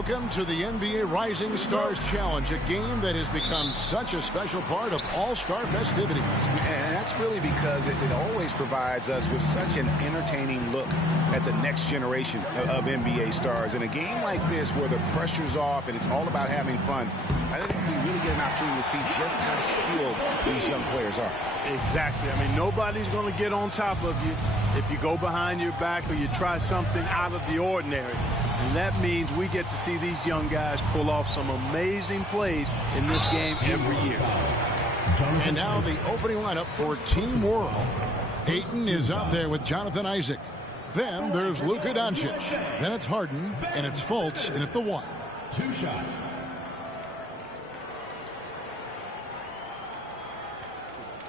Welcome to the NBA Rising Stars Challenge, a game that has become such a special part of all-star festivities. And that's really because it always provides us with such an entertaining look at the next generation of NBA stars. In a game like this where the pressure's off and it's all about having fun, I think we really get an opportunity to see just how skilled these young players are. Exactly. I mean, nobody's going to get on top of you if you go behind your back or you try something out of the ordinary. And that means we get to see these young guys pull off some amazing plays in this game every year. And now the opening lineup for Team World. Ayton is out there with Jonathan Isaac. Then there's Luka Doncic. Then it's Harden, and it's Fultz in at the 1. 2 shots.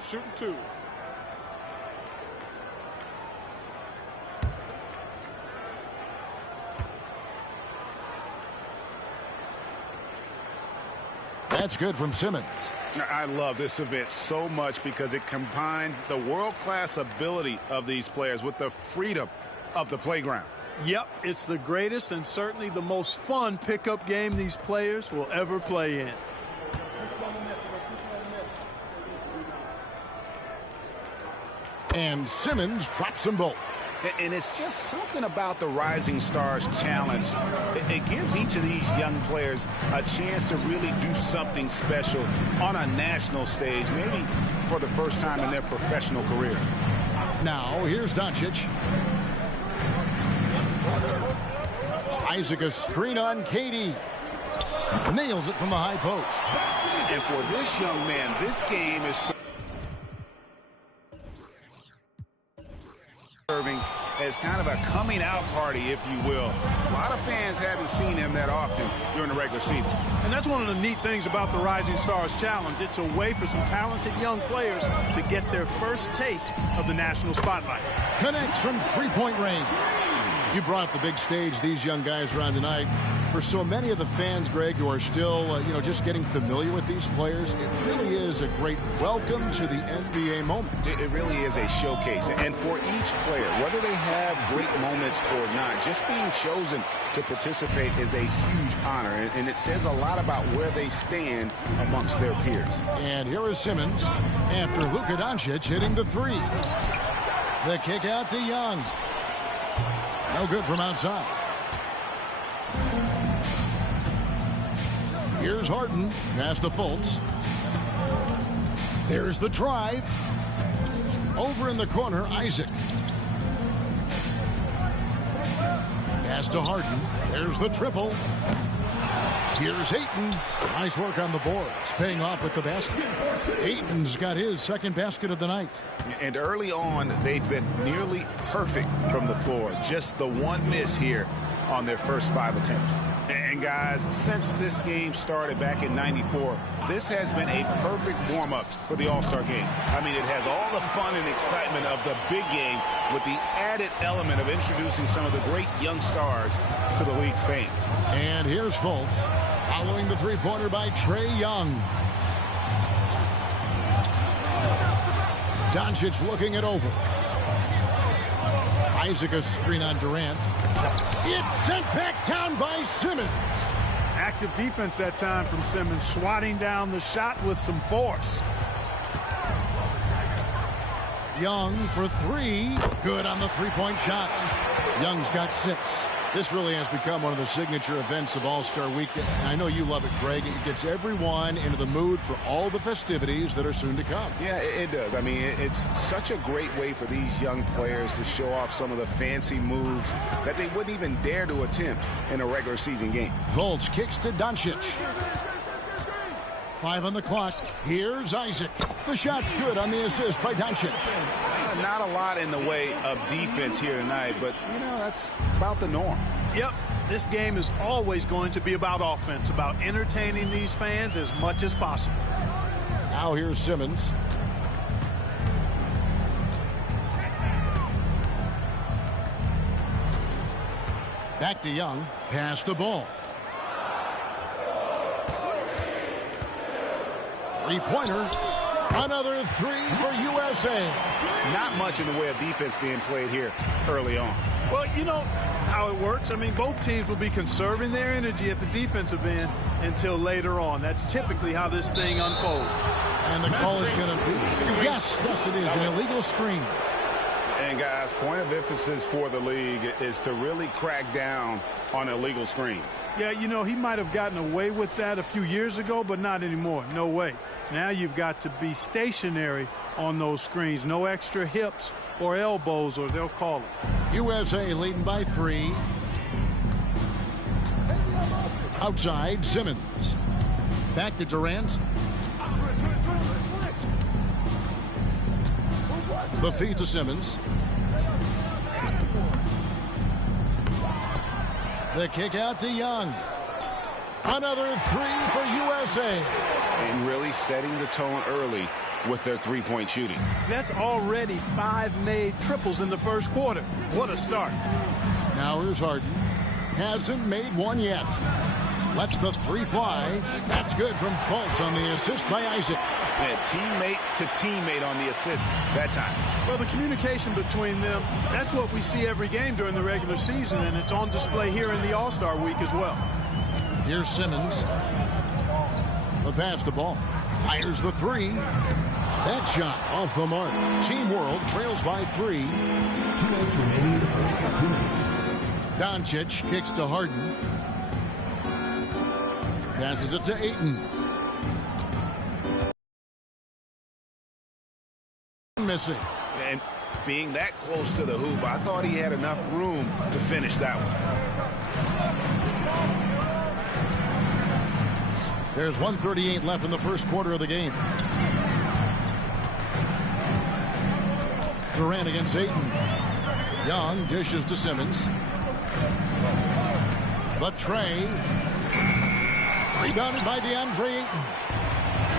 Shooting 2. That's good from Simmons. I love this event so much because it combines the world-class ability of these players with the freedom of the playground. Yep, it's the greatest and certainly the most fun pickup game these players will ever play in. And Simmons drops them both. And it's just something about the Rising Stars Challenge. It gives each of these young players a chance to really do something special on a national stage, maybe for the first time in their professional career. Now, here's Doncic. Isaac a screen on Katie. Nails it from the high post. And for this young man, this game is so serving as kind of a coming out party, if you will. A lot of fans haven't seen him that often during the regular season. And that's one of the neat things about the Rising Stars Challenge. It's a way for some talented young players to get their first taste of the national spotlight. Connects from three-point range. You brought the big stage these young guys are on tonight. For so many of the fans, Greg, who are still, just getting familiar with these players, it really is a great welcome to the NBA moment. It really is a showcase. And for each player, whether they have great moments or not, just being chosen to participate is a huge honor. And it says a lot about where they stand amongst their peers. And here is Simmons after Luka Doncic hitting the 3. The kick out to Young. No good from outside. Here's Harden. Pass to Fultz. There's the drive. Over in the corner, Isaac. Pass to Harden. There's the triple. Here's Ayton. Nice work on the boards. Paying off with the basket. Ayton's got his second basket of the night. And early on, they've been nearly perfect from the floor. Just the one miss here on their first 5 attempts. And guys, since this game started back in '94, this has been a perfect warm-up for the All-Star game. I mean, it has all the fun and excitement of the big game with the added element of introducing some of the great young stars to the league's fans. And here's Fultz, following the three-pointer by Trae Young. Doncic looking it over. Isaac a screen on Durant. It's sent back down by Simmons. Active defense that time from Simmons, swatting down the shot with some force. Young for 3. Good on the three-point shot. Young's got 6. This really has become one of the signature events of All-Star Weekend. And I know you love it, Greg. It gets everyone into the mood for all the festivities that are soon to come. Yeah, it does. I mean, it's such a great way for these young players to show off some of the fancy moves that they wouldn't even dare to attempt in a regular season game. Fultz kicks to Doncic. 5 on the clock. Here's Isaac. The shot's good on the assist by Doncic. Not a lot in the way of defense here tonight, but, that's about the norm. Yep, this game is always going to be about offense, about entertaining these fans as much as possible. Now here's Simmons. Back to Young. Pass the ball. Three-pointer. Another 3 for USA. Not much in the way of defense being played here early on. Well, you know how it works. I mean, both teams will be conserving their energy at the defensive end until later on. That's typically how this thing unfolds. And the call is going to be, yes, it is, an illegal screen. And, guys, point of emphasis for the league is to really crack down on illegal screens. Yeah, you know, he might have gotten away with that a few years ago, but not anymore. No way. Now you've got to be stationary on those screens. No extra hips or elbows, or they'll call it. USA leading by 3. Outside, Simmons. Back to Durant. The feed to Simmons. The kick out to Young. Another 3 for USA. And really setting the tone early with their three-point shooting. That's already 5 made triples in the first quarter. What a start. Now here's Harden. Hasn't made one yet. Lets the 3 fly. That's good from Fultz on the assist by Isaac. And teammate to teammate on the assist that time. Well, the communication between them, that's what we see every game during the regular season, and it's on display here in the All-Star week as well. Here's Simmons. The pass to Ball. Fires the 3. That shot off the mark. Team World trails by 3. 2 minutes remaining in the first. 2 minutes. Doncic kicks to Harden. Passes it to Ayton. Missing. And being that close to the hoop, I thought he had enough room to finish that one. There's 1:38 left in the first quarter of the game. Durant against Ayton. Young dishes to Simmons. The tray. Rebounded by DeAndre Ayton.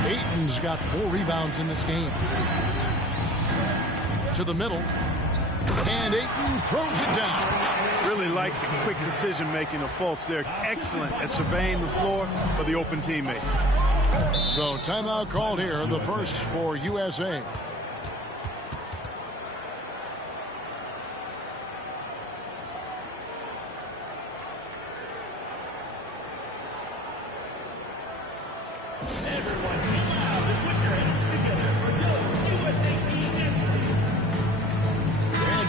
Ayton's got 4 rebounds in this game. To the middle. And Ayton throws it down. Really like the quick decision-making of Fultz. They're excellent at surveying the floor for the open teammate. So timeout called here, the first for USA.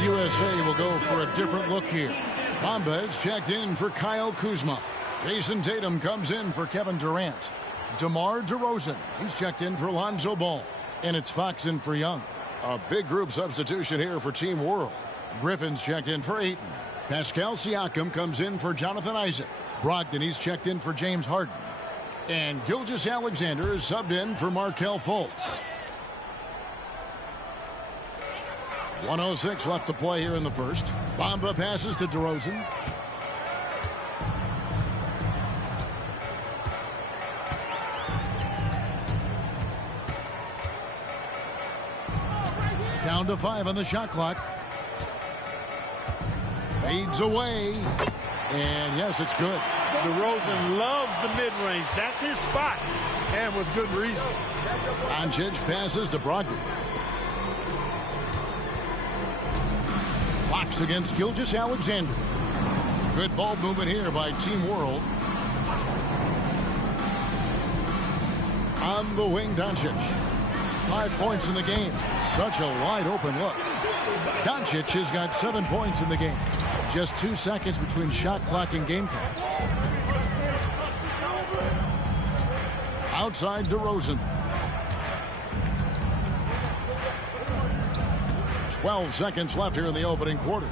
USA will go for a different look here. Bamba is checked in for Kyle Kuzma. Jason Tatum comes in for Kevin Durant. DeMar DeRozan, he's checked in for Lonzo Ball. And it's Fox in for Young. A big group substitution here for Team World. Griffin's checked in for Ayton. Pascal Siakam comes in for Jonathan Isaac. Brogdon, he's checked in for James Harden. And Gilgeous-Alexander is subbed in for Markelle Fultz. 1:06 left to play here in the first. Bamba passes to DeRozan. Down to 5 on the shot clock. Fades away. And yes, it's good. DeRozan loves the mid-range. That's his spot. And with good reason. Doncic passes to Brogdon. Fox against Gilgeous-Alexander. Good ball movement here by Team World. On the wing, Doncic. 5 points in the game. Such a wide open look. Doncic has got 7 points in the game. Just 2 seconds between shot clock and game clock. Outside DeRozan. 12 seconds left here in the opening quarter.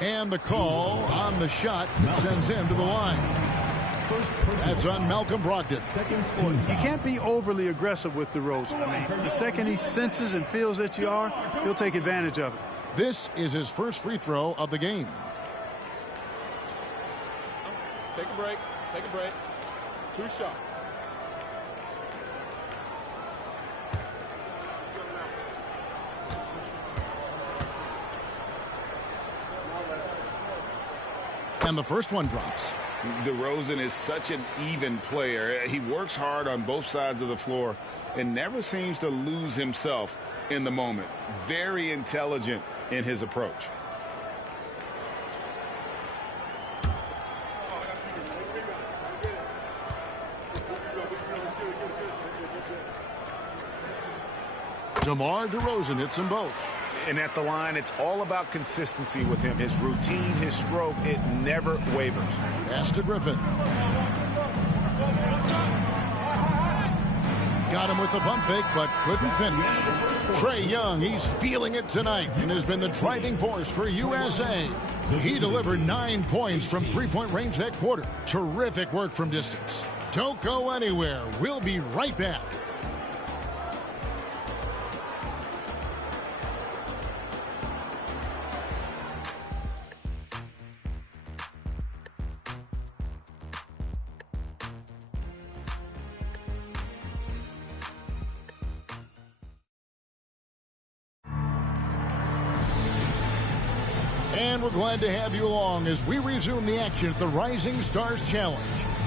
And the call on the shot that sends him to the line. That's on Malcolm Brogdon. You can't be overly aggressive with DeRozan. I mean, the second he senses and feels that you are, he'll take advantage of it. This is his first free throw of the game. Take a break. Take a break. 2 shots. And the first one drops. DeRozan is such an even player. He works hard on both sides of the floor and never seems to lose himself in the moment. Very intelligent in his approach. DeMar DeRozan hits them both. And at the line, it's all about consistency with him. His routine, his stroke, it never wavers. Pass to Griffin. Got him with the pump fake, but couldn't finish. Trae Young, he's feeling it tonight and has been the driving force for USA. He delivered 9 points from three-point range that quarter. Terrific work from distance. Don't go anywhere. We'll be right back. And we're glad to have you along as we resume the action at the Rising Stars Challenge.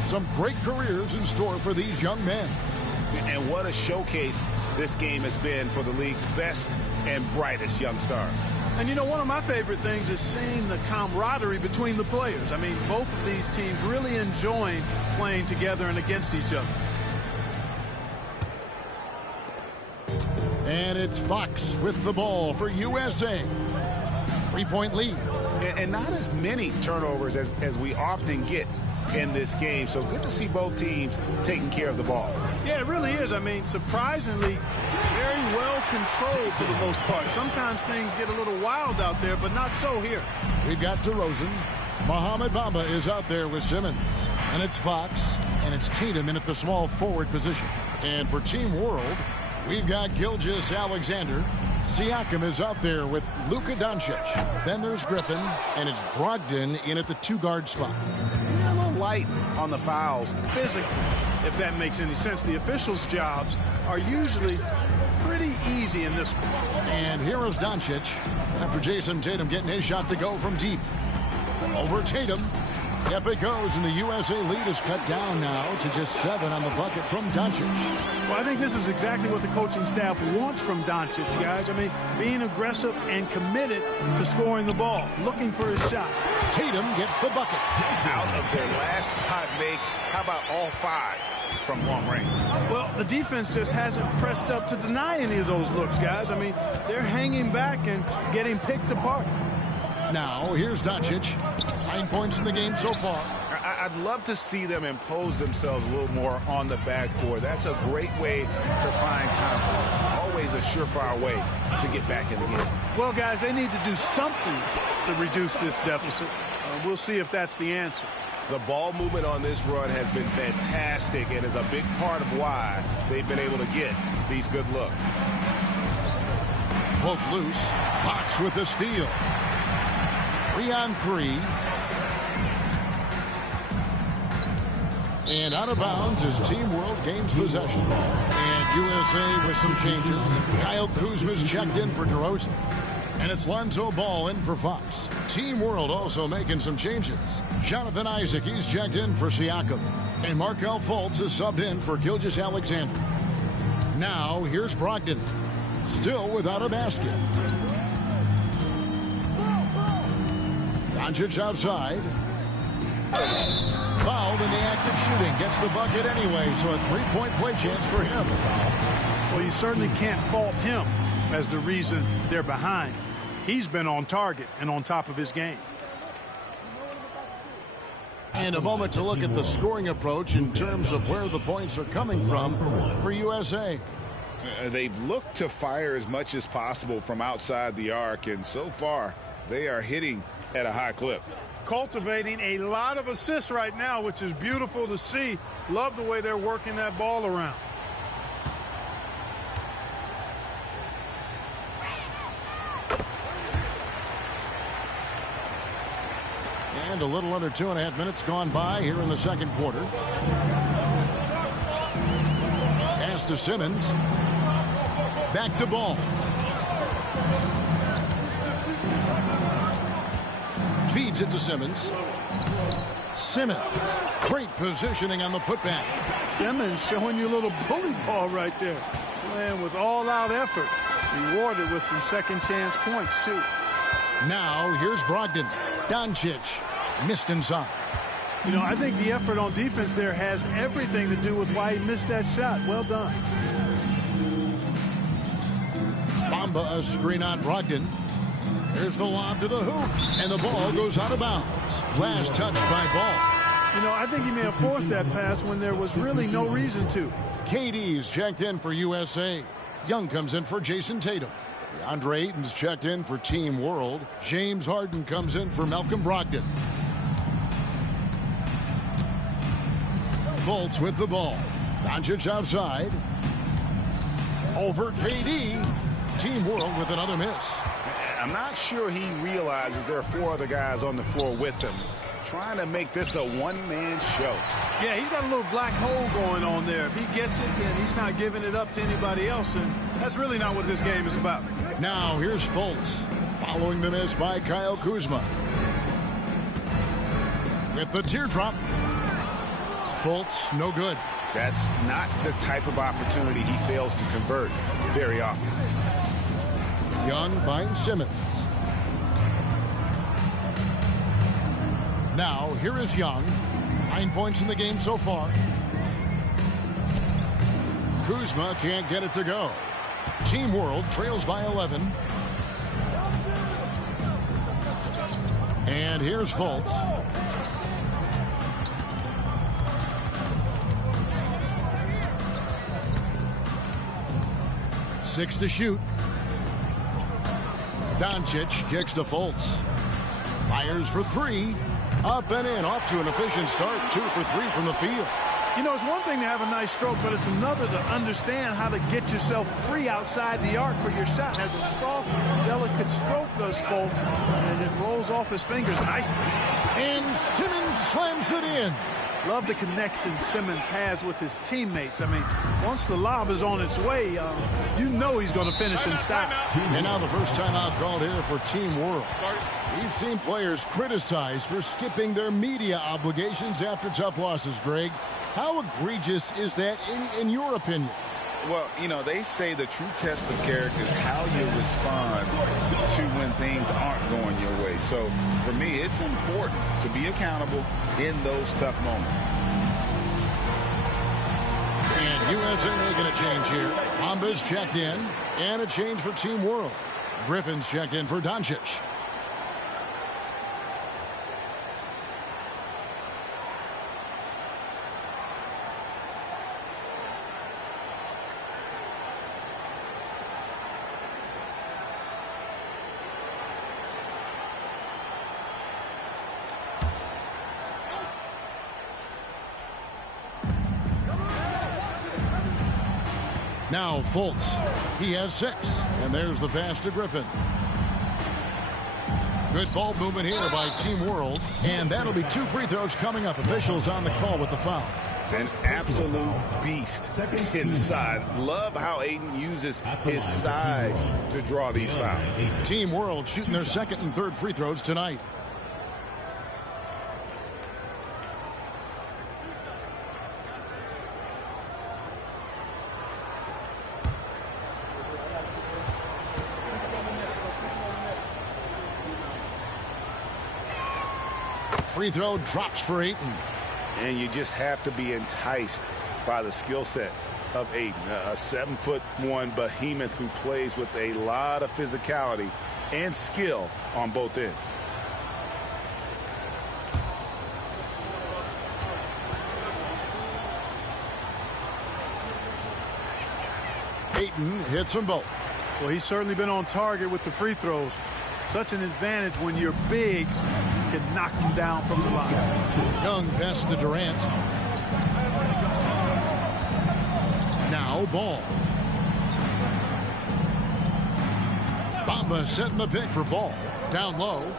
Some great careers in store for these young men. And what a showcase this game has been for the league's best and brightest young stars. And you know, one of my favorite things is seeing the camaraderie between the players. I mean, both of these teams really enjoying playing together and against each other. And it's Fox with the ball for USA. 3-point lead. And not as many turnovers as we often get in this game. So good to see both teams taking care of the ball. Yeah, it really is. I mean, surprisingly, very well controlled for the most part. Sometimes things get a little wild out there, but not so here. We've got DeRozan. Mohamed Bamba is out there with Simmons. And it's Fox, and it's Tatum in at the small forward position. And for Team World, we've got Gilgeous Alexander. Siakam is out there with Luka Doncic. Then there's Griffin, and it's Brogdon in at the two-guard spot. A little light on the fouls. Physically, if that makes any sense. The officials' jobs are usually pretty easy in this one. And here is Doncic after Jason Tatum getting his shot to go from deep. Over Tatum. Yep, it goes, and the USA lead is cut down now to just 7 on the bucket from Doncic. Well, I think this is exactly what the coaching staff wants from Doncic, guys. I mean, being aggressive and committed to scoring the ball, looking for his shot. Tatum gets the bucket. Out of their last 5 makes, how about all 5 from long range? Well, the defense just hasn't pressed up to deny any of those looks, guys. I mean, they're hanging back and getting picked apart. Now, here's Doncic. 9 points in the game so far. I'd love to see them impose themselves a little more on the backboard. That's a great way to find confidence. Always a surefire way to get back in the game. Well, guys, they need to do something to reduce this deficit. We'll see if that's the answer. The ball movement on this run has been fantastic and is a big part of why they've been able to get these good looks. Poked loose. Fox with the steal. 3-on-3. And out of bounds as Team World gains possession. And USA with some changes. Kyle Kuzma's checked in for DeRozan. And it's Lonzo Ball in for Fox. Team World also making some changes. Jonathan Isaac, he's checked in for Siakam. And Markelle Fultz is subbed in for Gilgeous Alexander. Now, here's Brogdon. Still without a basket. Doncic outside. Fouled in the act of shooting. Gets the bucket anyway, so a three-point play chance for him. Well, you certainly can't fault him as the reason they're behind. He's been on target and on top of his game. And a moment to look at the scoring approach in terms of where the points are coming from for USA. They've looked to fire as much as possible from outside the arc, and so far they are hitting at a high clip. Cultivating a lot of assists right now, which is beautiful to see. Love the way they're working that ball around. And a little under 2.5 minutes gone by here in the second quarter. Pass to Simmons. Back to Ball. Feeds it to Simmons. Simmons. Great positioning on the putback. Simmons showing you a little bully ball right there. Playing with all-out effort. Rewarded with some second chance points, too. Now, here's Brogdon. Doncic. Missed inside. You know, I think the effort on defense there has everything to do with why he missed that shot. Well done. Bamba a screen on Brogdon. Here's the lob to the hoop, and the ball goes out of bounds. Last touch by Ball. You know, I think he may have forced that pass when there was really no reason to. KD's checked in for USA. Young comes in for Jason Tatum. DeAndre Ayton's checked in for Team World. James Harden comes in for Malcolm Brogdon. Fultz with the ball. Doncic outside. Over KD. Team World with another miss. I'm not sure he realizes there are 4 other guys on the floor with him, trying to make this a one-man show. Yeah, he's got a little black hole going on there. If he gets it, then he's not giving it up to anybody else, and that's really not what this game is about. Now here's Fultz, following the miss by Kyle Kuzma. With the teardrop. Fultz, no good. That's not the type of opportunity he fails to convert very often. Young finds Simmons. Now, here is Young. 9 points in the game so far. Kuzma can't get it to go. Team World trails by 11. And here's Fultz. Six to shoot. Doncic kicks to Fultz. Fires for 3. Up and in. Off to an efficient start. 2 for 3 from the field. You know, it's one thing to have a nice stroke, but it's another to understand how to get yourself free outside the arc for your shot. Has a soft, delicate stroke, does Fultz, and it rolls off his fingers nicely. And Simmons slams it in. Love the connection Simmons has with his teammates. I mean, once the lob is on its way, you know he's going to finish in style. And now the first timeout called here for Team World. We've seen players criticized for skipping their media obligations after tough losses, Greg. How egregious is that in your opinion? Well, you know, they say the true test of character is how you respond to when things aren't going your way. So, for me, it's important to be accountable in those tough moments. And USA making a change here. Bamba's checked in, and a change for Team World. Griffin's checked in for Doncic. Now Fultz. He has 6. And there's the pass to Griffin. Good ball movement here by Team World. And that'll be 2 free throws coming up. Officials on the call with the foul. An absolute beast inside. Love how Ayton uses his size to draw these fouls. Team World shooting their 2nd and 3rd free throws tonight. Free throw drops for Ayton. And you just have to be enticed by the skill set of Ayton. A 7'1" behemoth who plays with a lot of physicality and skill on both ends. Ayton hits them both. Well, he's certainly been on target with the free throws. Such an advantage when your bigs can knock them down from the line. Young pass to Durant. Now Ball. Bamba setting the pick for Ball. Down low.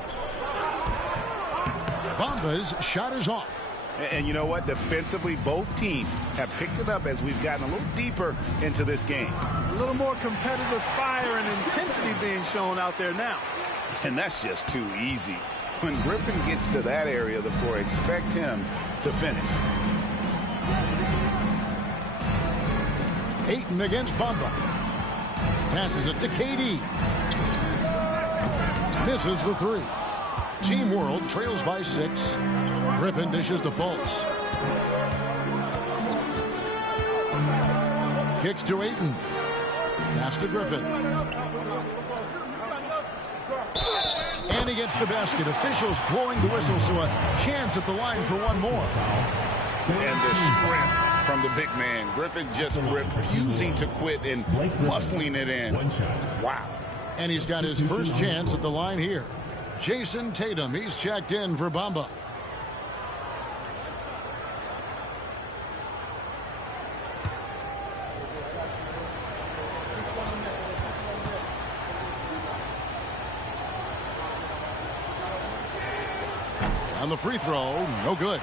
Bamba's shot is off. And you know what? Defensively, both teams have picked it up as we've gotten a little deeper into this game. A little more competitive fire and intensity being shown out there now. And that's just too easy. When Griffin gets to that area of the floor, expect him to finish. Ayton against Bamba. Passes it to KD. Misses the 3. Team World trails by 6. Griffin dishes to Fultz. Kicks to Ayton. Pass to Griffin. gets the basket. Officials blowing the whistle, so a chance at the line for one more. And the sprint from the big man. Griffin just refusing to quit and muscling it in. Wow. And he's got his first chance at the line here. Jason Tatum, he's checked in for Bamba. On the free throw, no good.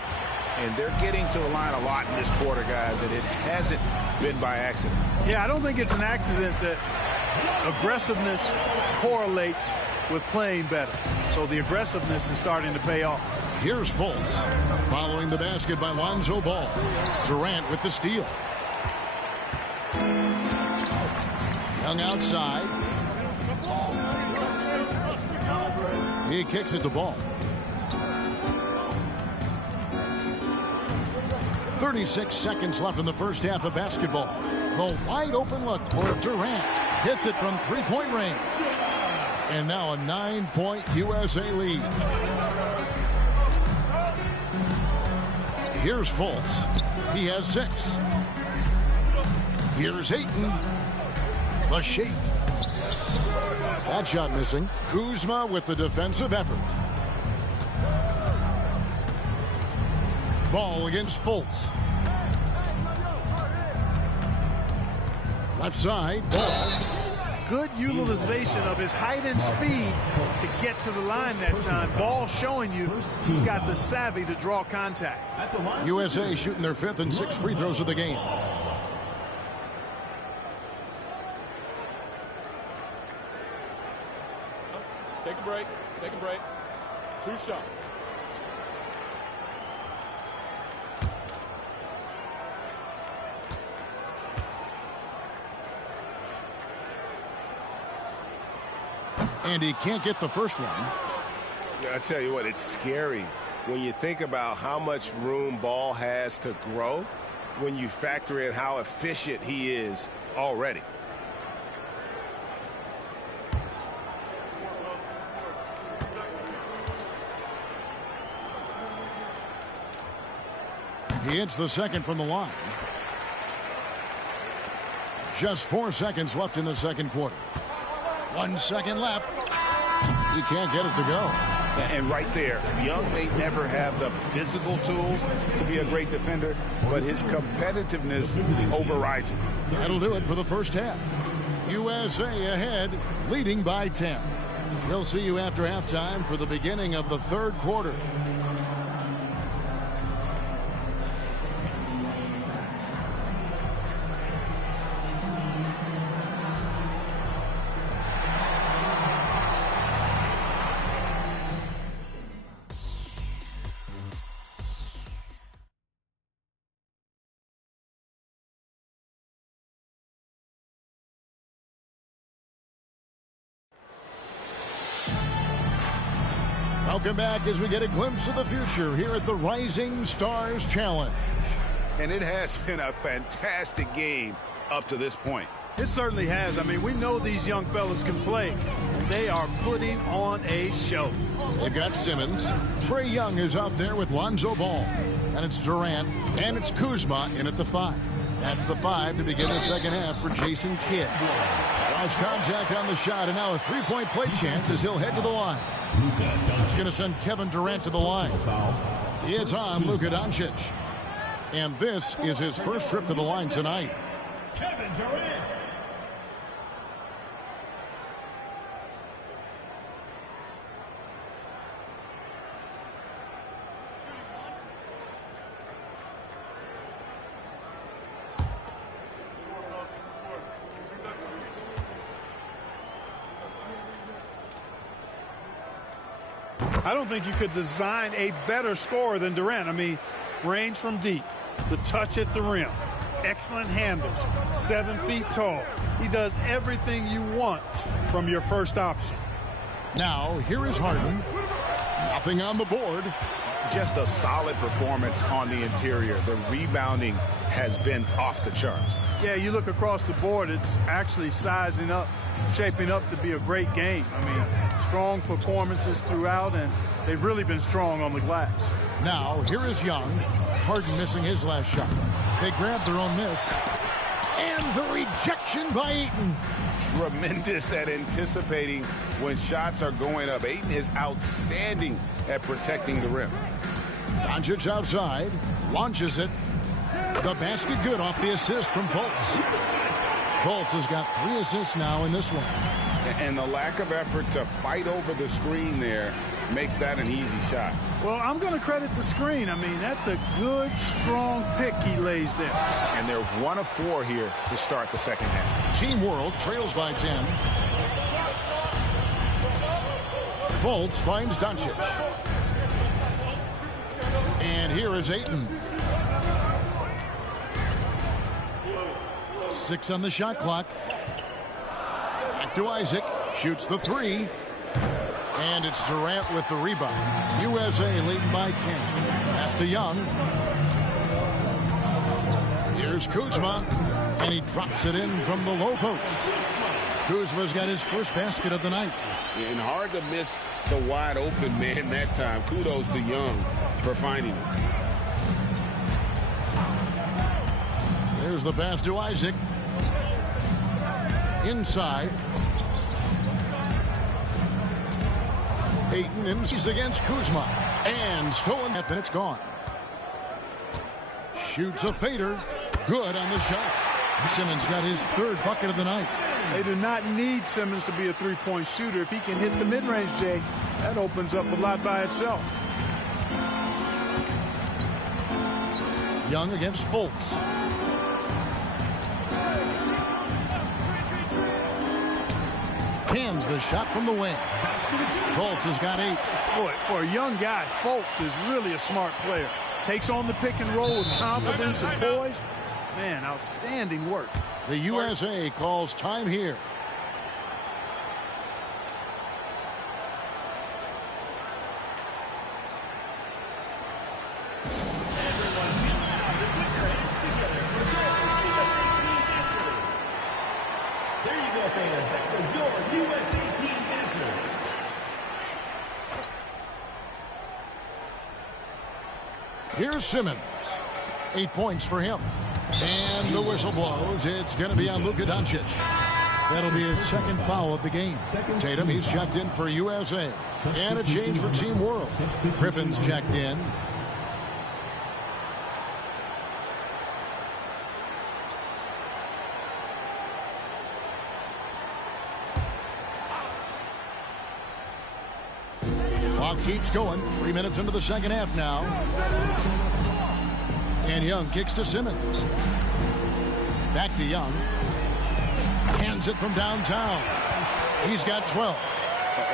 And they're getting to the line a lot in this quarter, guys, and it hasn't been by accident. Yeah, I don't think it's an accident that aggressiveness correlates with playing better. So the aggressiveness is starting to pay off. Here's Fultz. Following the basket by Lonzo Ball. Durant with the steal. Young outside. He kicks it to Ball. 36 seconds left in the first half of basketball. The wide open look for Durant. Hits it from three-point range. And now a 9-point USA lead. Here's Fultz. He has 6. Here's Ayton. The shake. That shot missing. Kuzma with the defensive effort. Ball against Fultz. Left side, Ball. Good utilization of his height and speed to get to the line that time. Ball showing you he's got the savvy to draw contact. USA shooting their 5th and 6th free throws of the game. Take a break. Take a break. 2 shots. And he can't get the first one. I tell you what, it's scary when you think about how much room Ball has to grow when you factor in how efficient he is already. He hits the second from the line. Just 4 seconds left in the second quarter. 1 second left. He can't get it to go. And right there, Young may never have the physical tools to be a great defender, but his competitiveness overrides it. That'll do it for the first half. USA ahead, leading by 10. We'll see you after halftime for the beginning of the third quarter. Welcome back as we get a glimpse of the future here at the Rising Stars Challenge. And it has been a fantastic game up to this point. It certainly has. I mean, we know these young fellas can play, and they are putting on a show. They've got Simmons. Trae Young is out there with Lonzo Ball. And it's Durant, and it's Kuzma in at the 5. That's the 5 to begin the second half for Jason Kidd. Draws contact on the shot, and now a three-point play chance as he'll head to the line. It's going to send Kevin Durant to the line. It's on Luka Doncic. And this is his first trip to the line tonight. Kevin Durant. I don't think you could design a better scorer than Durant. I mean, range from deep, the touch at the rim, excellent handle, 7 feet tall. He does everything you want from your first option. Now, here is Harden. Nothing on the board. Just a solid performance on the interior. The rebounding has been off the charts. Yeah, you look across the board, it's actually sizing up, shaping up to be a great game. I mean, strong performances throughout, and they've really been strong on the glass. Now, here is Young. Harden missing his last shot. They grab their own miss. And the rejection by Ayton. Tremendous at anticipating when shots are going up. Ayton is outstanding at protecting the rim. Doncic outside, launches it. The basket good off the assist from Fultz. Fultz has got 3 assists now in this one. And the lack of effort to fight over the screen there makes that an easy shot. Well, I'm going to credit the screen. I mean, that's a good, strong pick he lays there. And they're 1 of 4 here to start the second half. Team World trails by 10. Fultz finds Doncic. And here is Ayton. 6 on the shot clock. Back to Isaac. Shoots the 3. And it's Durant with the rebound. USA leading by 10. Pass to Young. Here's Kuzma. And he drops it in from the low post. Kuzma's got his first basket of the night. And hard to miss the wide open man that time. Kudos to Young for finding him. There's the pass to Isaac. Inside. Ayton and he's against Kuzma. And stolen. That minute's gone. Shoots a fader. Good on the shot. Simmons got his 3rd bucket of the night. They do not need Simmons to be a three-point shooter. If he can hit the mid-range, Jay, that opens up a lot by itself. Young against Fultz. Cans the shot from the wing. Fultz has got 8. Boy, for a young guy, Fultz is really a smart player. Takes on the pick and roll with confidence and poise. Man, outstanding work. The USA calls time here. There you go, fans. That was your USA team answers. Here's Simmons. 8 points for him. And the whistle blows. It's going to be on Luka Doncic. That'll be his 2nd foul of the game. Tatum, he's checked in for USA. And a change for Team World. Griffin's checked in. Clock keeps going. 3 minutes into the second half now. And Young kicks to Simmons. Back to Young. Hands it from downtown. He's got 12.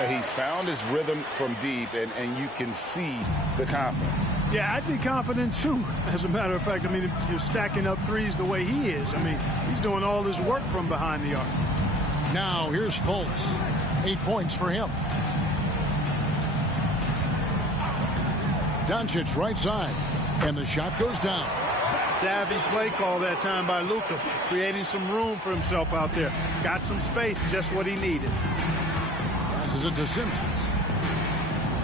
He's found his rhythm from deep, and you can see the confidence. Yeah, I'd be confident, too. As a matter of fact, I mean, if you're stacking up threes the way he is, I mean, he's doing all his work from behind the arc. Now, here's Fultz. 8 points for him. Doncic right side. And the shot goes down. Savvy play call that time by Luka, creating some room for himself out there. Got some space, just what he needed. Passes it to Simmons.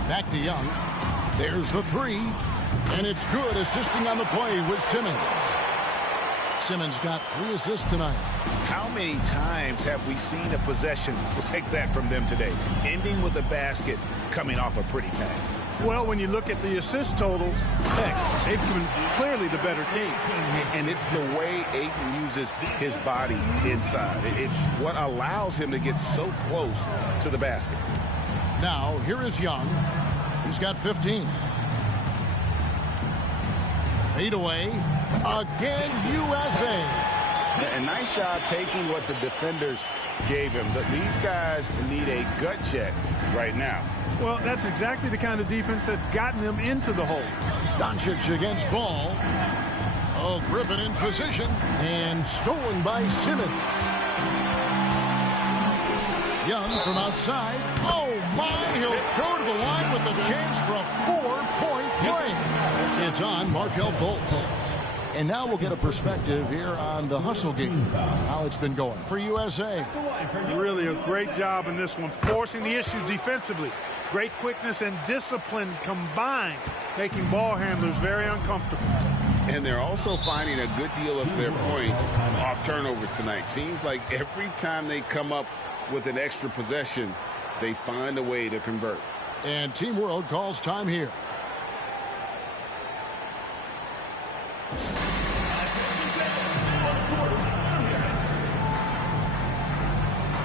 Back to Young. There's the 3. And it's good, assisting on the play with Simmons. Simmons got 3 assists tonight. How many times have we seen a possession like that from them today? Ending with a basket, coming off a pretty pass. Well, when you look at the assist totals, heck, they've been clearly the better team. And it's the way Ayton uses his body inside. It's what allows him to get so close to the basket. Now, here is Young. He's got 15. Fade away. Again, USA. A nice job taking what the defenders gave him. But these guys need a gut check right now. Well, that's exactly the kind of defense that's gotten them into the hole. Doncic against Ball. Oh, Griffin in position. And stolen by Simmons. Young from outside. Oh, my. He'll go to the line with a chance for a 4-point play. It's on Markelle Fultz. And now we'll get a perspective here on the hustle game, how it's been going for USA. Really a great job in this one, forcing the issues defensively. Great quickness and discipline combined, making ball handlers very uncomfortable. And they're also finding a good deal of their points off turnovers tonight. Seems like every time they come up with an extra possession, they find a way to convert. And Team World calls time here.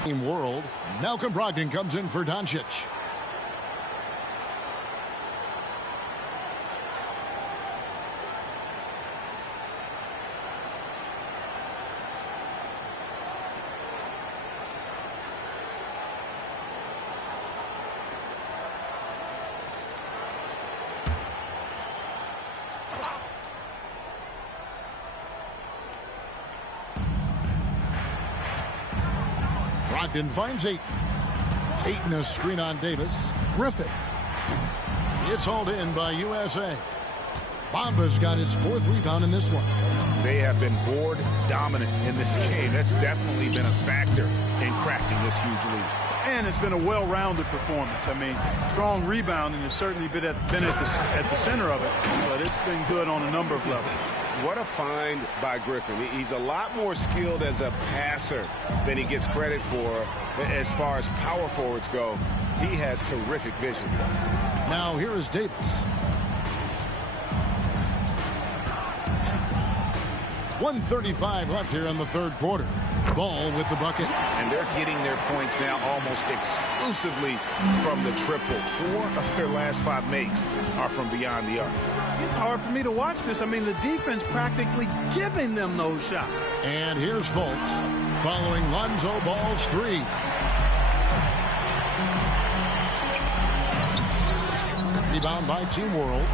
Team World, Malcolm Brogdon comes in for Doncic. Brogdon finds Ayton. Ayton a screen on Davis. Griffin. It's hauled in by USA. Bamba's got his 4th rebound in this one. They have been board dominant in this game. That's definitely been a factor in cracking this huge lead. And it's been a well-rounded performance. I mean, strong rebounding has certainly been at the center of it, but it's been good on a number of levels. What a find by Griffin. He's a lot more skilled as a passer than he gets credit for as far as power forwards go. He has terrific vision. Now here is Davis. 1:35 left here in the 3rd quarter. Ball with the bucket. And they're getting their points now almost exclusively from the triple. 4 of their last 5 makes are from beyond the arc. It's hard for me to watch this. I mean, the defense practically giving them those shots. And here's Fultz following Lonzo Ball's 3. Rebound by Team World.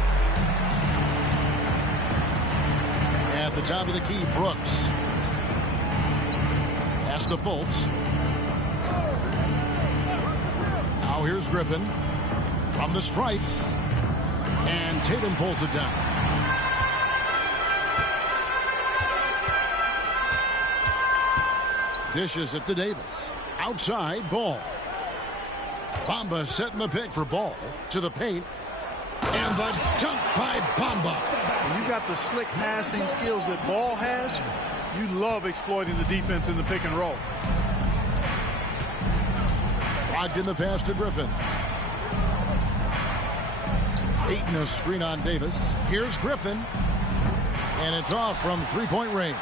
At the top of the key, Brooks. Pass to Fultz. Now here's Griffin from the stripe. And Tatum pulls it down. Dishes it to Davis. Outside, Ball. Bamba setting the pick for Ball. To the paint. And the dunk by Bamba. When you got the slick passing skills that Ball has, you love exploiting the defense in the pick and roll. Brogdon the pass to Griffin. Ayton a screen on Davis. Here's Griffin. And it's off from 3-point range.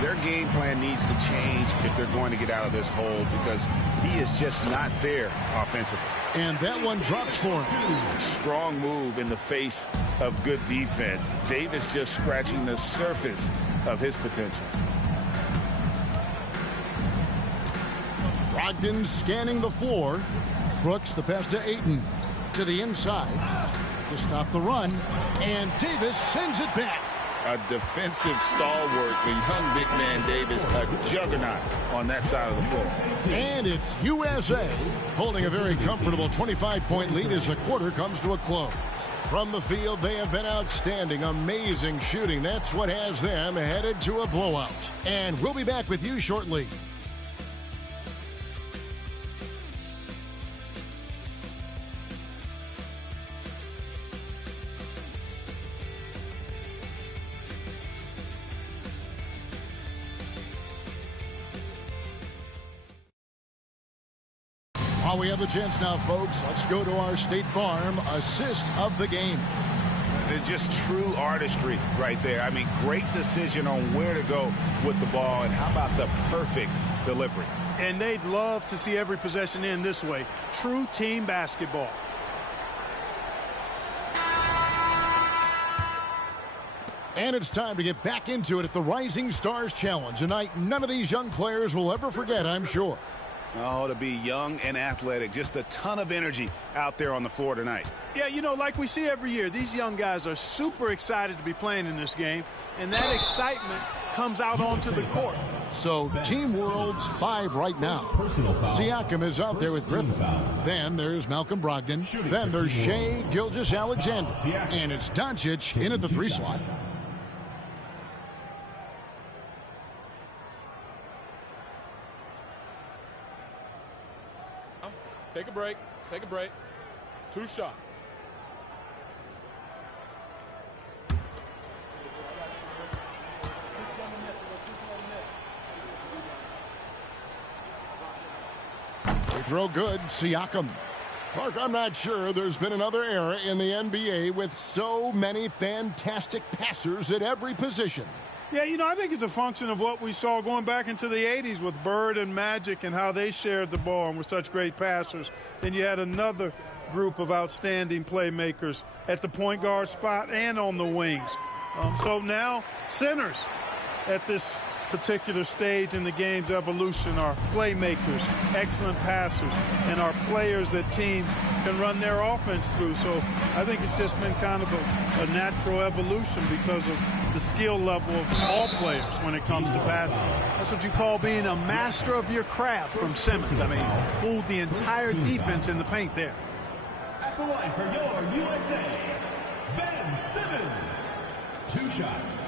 Their game plan needs to change if they're going to get out of this hole because he is just not there offensively. And that one drops for him. Strong move in the face of good defense. Davis just scratching the surface of his potential. Brogdon scanning the floor. Brooks the pass to Ayton. To the inside to stop the run. And Davis sends it back. A defensive stalwart, the young big man Davis, a juggernaut on that side of the floor. And it's USA holding a very comfortable 25-point lead as the quarter comes to a close. From the field, they have been outstanding, amazing shooting. That's what has them headed to a blowout. And we'll be back with you shortly. While we have the chance now, folks, let's go to our State Farm assist of the game. It's just true artistry right there. I mean, great decision on where to go with the ball, and how about the perfect delivery. And they'd love to see every possession end this way. True team basketball. And it's time to get back into it at the Rising Stars Challenge. A night none of these young players will ever forget, I'm sure. Oh, to be young and athletic. Just a ton of energy out there on the floor tonight. Yeah, you know, like we see every year, these young guys are super excited to be playing in this game, and that excitement comes out onto the court. So, Team World's 5 right now. Siakam is out there with Griffin. Then there's Malcolm Brogdon. Then there's Shai Gilgeous-Alexander. And it's Doncic in at the 3 slot. Take a break. Take a break. 2 shots. They throw good. Siakam. Clark, I'm not sure there's been another era in the NBA with so many fantastic passers at every position. Yeah, you know, I think it's a function of what we saw going back into the 80s with Bird and Magic and how they shared the ball and were such great passers. Then you had another group of outstanding playmakers at the point guard spot and on the wings. So now centers at this particular stage in the game's evolution are playmakers, excellent passers, and are players that teams can run their offense through. So I think it's just been kind of a natural evolution because of the skill level of all players when it comes to passing. That's what you call being a master of your craft from Simmons. I mean, fooled the entire defense in the paint there. At the line for your USA, Ben Simmons. 2 shots.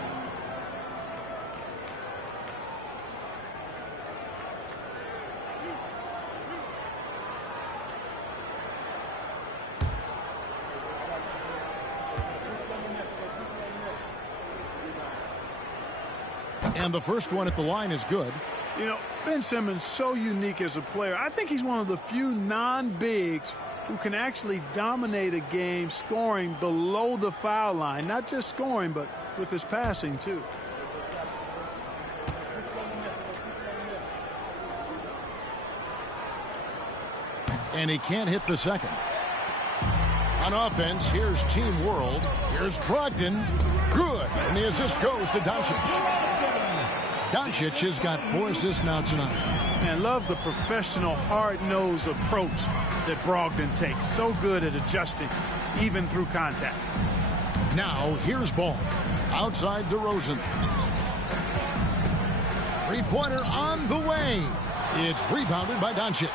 And the first one at the line is good. You know, Ben Simmons, so unique as a player. I think he's one of the few non-bigs who can actually dominate a game scoring below the foul line. Not just scoring, but with his passing, too. And he can't hit the second. On offense, here's Team World. Here's Brogdon. Good. And the assist goes to Doncic. Doncic has got 4 assists now tonight. Man, love the professional, hard-nosed approach that Brogdon takes. So good at adjusting, even through contact. Now, here's Ball. Outside DeRozan. Three-pointer on the way. It's rebounded by Doncic.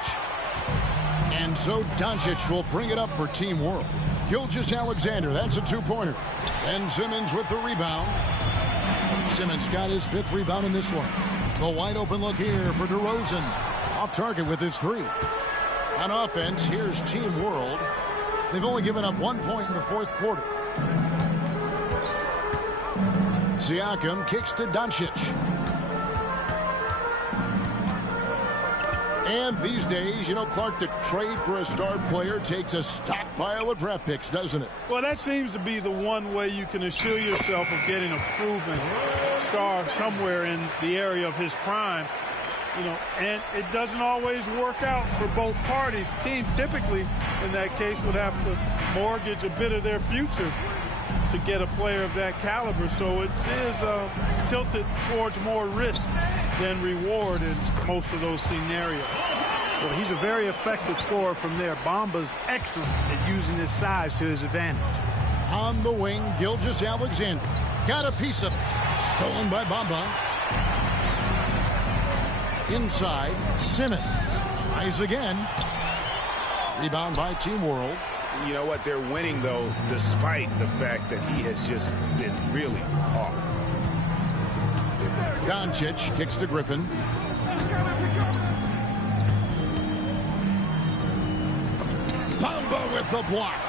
And so Doncic will bring it up for Team World. Gilgeous-Alexander, that's a 2-pointer. Ben Simmons with the rebound. Simmons got his 5th rebound in this one. The wide open look here for DeRozan. Off target with his 3. On offense, here's Team World. They've only given up 1 point in the 4th quarter. Siakam kicks to Doncic. And these days, you know, Clark, the trade for a star player takes a stockpile of draft picks, doesn't it? Well, that seems to be the one way you can assure yourself of getting a proven star somewhere in the area of his prime. You know, and it doesn't always work out for both parties. Teams typically, in that case, would have to mortgage a bit of their future to get a player of that caliber. So it is tilted towards more risk than reward in most of those scenarios. Well, he's a very effective scorer from there. Bamba's excellent at using his size to his advantage. On the wing, Gilgeous-Alexander. Got a piece of it. Stolen by Bamba. Inside, Simmons. Tries again. Rebound by Team World. You know what? They're winning, though, despite the fact that he has just been really off. Doncic kicks to Griffin. Bamba with the block.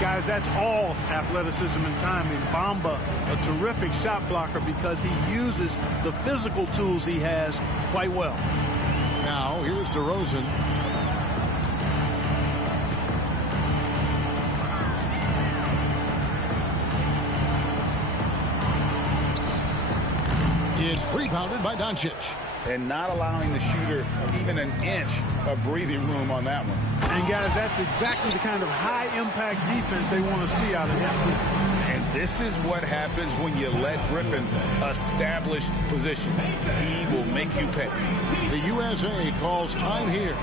Guys, that's all athleticism and timing. Bamba, a terrific shot blocker because he uses the physical tools he has quite well. Now, here's DeRozan. It's rebounded by Doncic. And not allowing the shooter even an inch of breathing room on that one. And, guys, that's exactly the kind of high-impact defense they want to see out of him. And this is what happens when you let Griffin establish position. He will make you pay. The USA calls time here.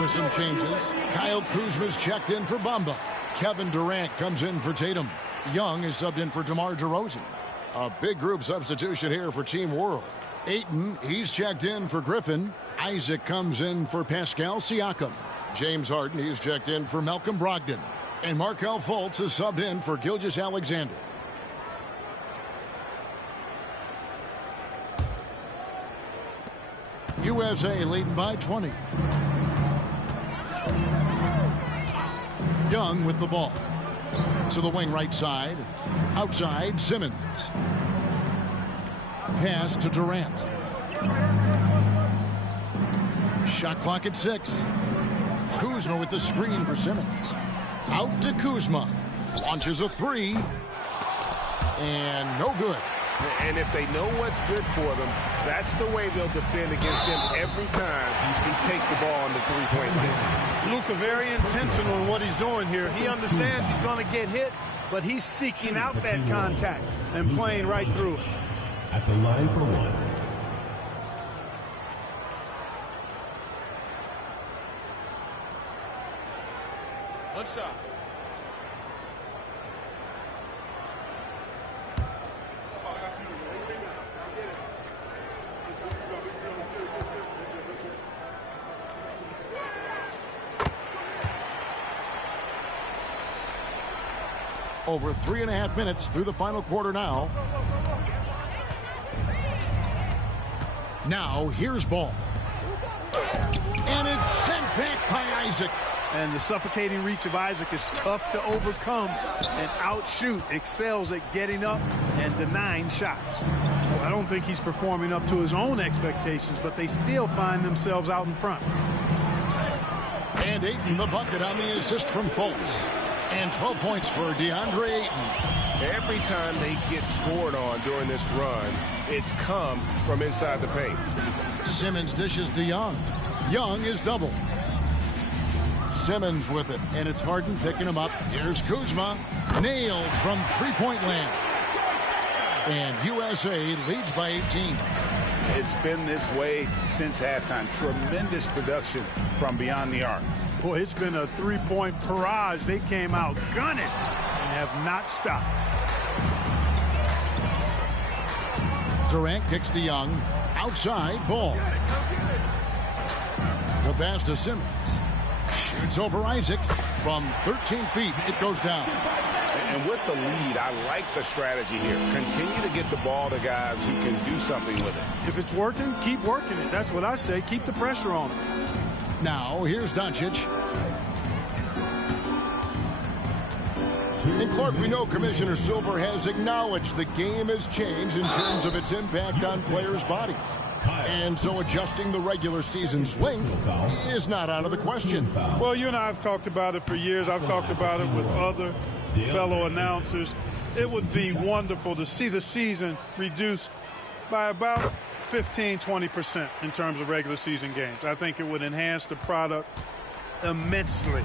With some changes. Kyle Kuzma's checked in for Bamba. Kevin Durant comes in for Tatum. Young is subbed in for DeMar DeRozan. A big group substitution here for Team World. Ayton, he's checked in for Griffin. Isaac comes in for Pascal Siakam. James Harden, he's checked in for Malcolm Brogdon. And Markelle Fultz is subbed in for Gilgeous-Alexander. USA leading by 20. Young with the ball. To the wing right side. Outside, Simmons. Pass to Durant. Shot clock at 6. Kuzma with the screen for Simmons. Out to Kuzma. Launches a 3. And no good. And if they know what's good for them, that's the way they'll defend against him every time he takes the ball on the three-point line. Luka very intentional in what he's doing here. He understands he's going to get hit, but he's seeking out that contact and playing right through it. At the line for one. One shot. Over 3.5 minutes through the final quarter now. Now here's ball. And it's sent back by Isaac. And the suffocating reach of Isaac is tough to overcome and outshoot. Excels at getting up and denying shots. I don't think he's performing up to his own expectations, but they still find themselves out in front. And Ayton the bucket on the assist from Fultz. And 12 points for DeAndre Ayton. Every time they get scored on during this run, it's come from inside the paint. Simmons dishes to Young. Young is doubled. Simmons with it, and it's Harden picking him up. Here's Kuzma. Nailed from three-point land. And USA leads by 18. It's been this way since halftime. Tremendous production from beyond the arc. Boy, it's been a three-point barrage. They came out gunning and have not stopped. Durant kicks to Young. Outside, ball. The pass to Simmons. Shoots over Isaac. From 13 feet, it goes down. And with the lead, I like the strategy here. Continue to get the ball to guys who can do something with it. If it's working, keep working it. That's what I say. Keep the pressure on him. Now, here's Doncic. And Clark, we know Commissioner Silver has acknowledged the game has changed in terms of its impact on players' bodies. And so adjusting the regular season's length is not out of the question. Well, you and I have talked about it for years. I've talked about it with other fellow announcers. It would be wonderful to see the season reduced by about 15-20% in terms of regular season games. I think it would enhance the product immensely.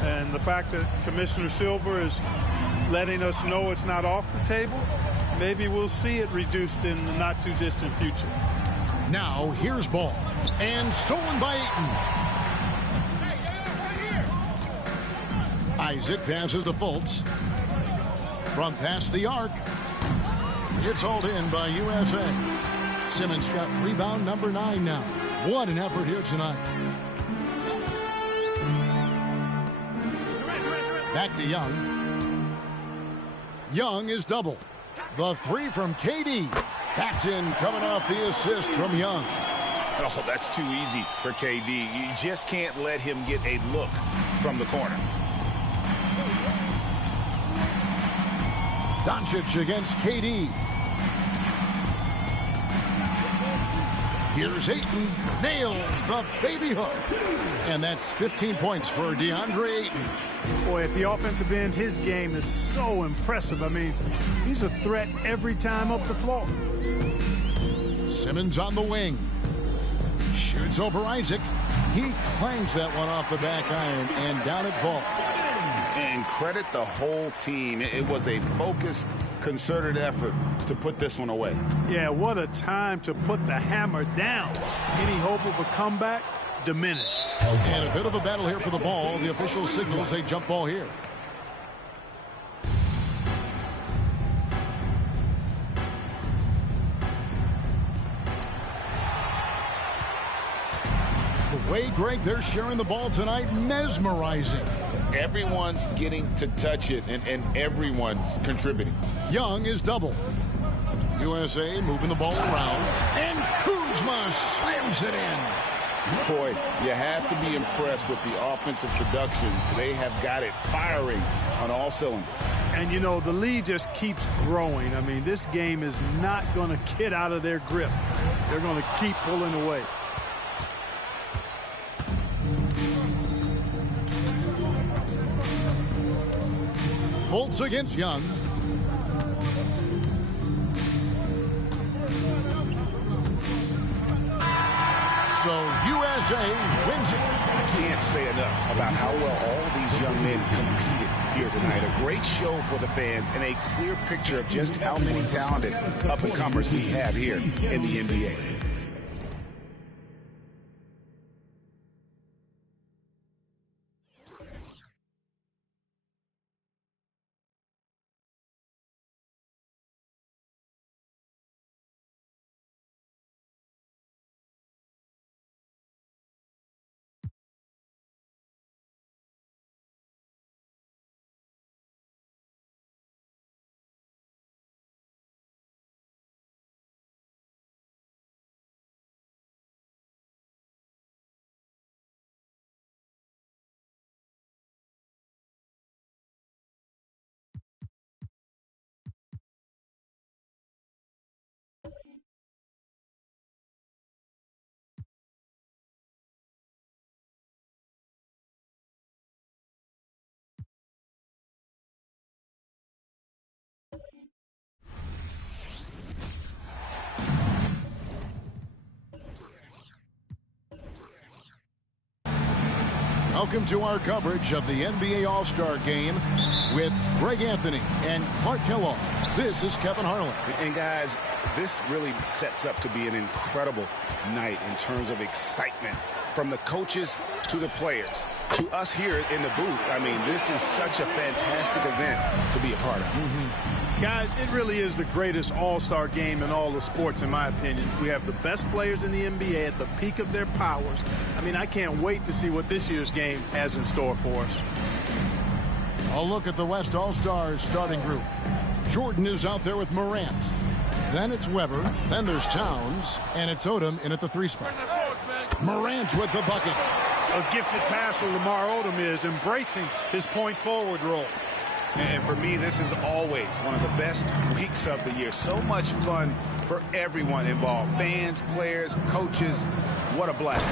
And the fact that Commissioner Silver is letting us know it's not off the table, maybe we'll see it reduced in the not too distant future. Now here's ball. And stolen by Ayton. Isaac passes to Fultz. From past the arc. It's hauled in by USA. Simmons got rebound number 9 now. What an effort here tonight. Back to Young. Young is doubled. The 3 from KD. That's in, coming off the assist from Young. Oh, that's too easy for KD. You just can't let him get a look from the corner. Doncic against KD. Here's Ayton. Nails the baby hook. And that's 15 points for DeAndre Ayton. Boy, at the offensive end, his game is so impressive. I mean, he's a threat every time up the floor. Simmons on the wing. Shoots over Isaac. He clangs that one off the back iron and down it falls. And credit the whole team. It was a focused, concerted effort to put this one away. Yeah, what a time to put the hammer down. Any hope of a comeback diminished. And a bit of a battle here for the ball. The official signals a jump ball here. way, Greg, they're sharing the ball tonight, mesmerizing. Everyone's getting to touch it, and everyone's contributing. Young is double. USA moving the ball around, and Kuzma slams it in. Boy, you have to be impressed with the offensive production. They have got it firing on all cylinders. And, you know, the lead just keeps growing. I mean, this game is not going to get out of their grip. They're going to keep pulling away. Fultz against Young. So USA wins it. I can't say enough about how well all these young men competed here tonight. A great show for the fans and a clear picture of just how many talented up-and-comers we have here in the NBA. Welcome to our coverage of the NBA All-Star Game with Greg Anthony and Clark Kellogg. This is Kevin Harlan. And guys, this really sets up to be an incredible night in terms of excitement, from the coaches to the players to us here in the booth. I mean, this is such a fantastic event to be a part of. Guys, it really is the greatest all-star game in all the sports, in my opinion. We have the best players in the NBA at the peak of their powers. I mean, I can't wait to see what this year's game has in store for us. A look at the West All-Stars starting group. Jordan is out there with Morant. Then it's Weber. Then there's Towns. And it's Odom in at the 3 spot. Morant with the bucket. A gifted passer Lamar Odom is, embracing his point forward role. And for me, this is always one of the best weeks of the year. So much fun for everyone involved. Fans, players, coaches. What a blast.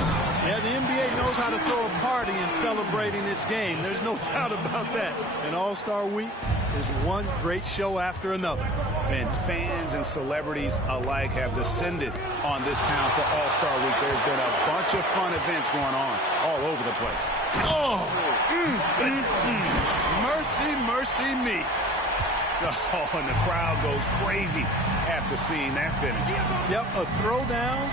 Yeah, the NBA knows how to throw a party in celebrating its game. There's no doubt about that. And All-Star Week is one great show after another. And fans and celebrities alike have descended on this town for All-Star Week. There's been a bunch of fun events going on all over the place. Mercy, mercy me. Oh, and the crowd goes crazy after seeing that finish. Yep, a throwdown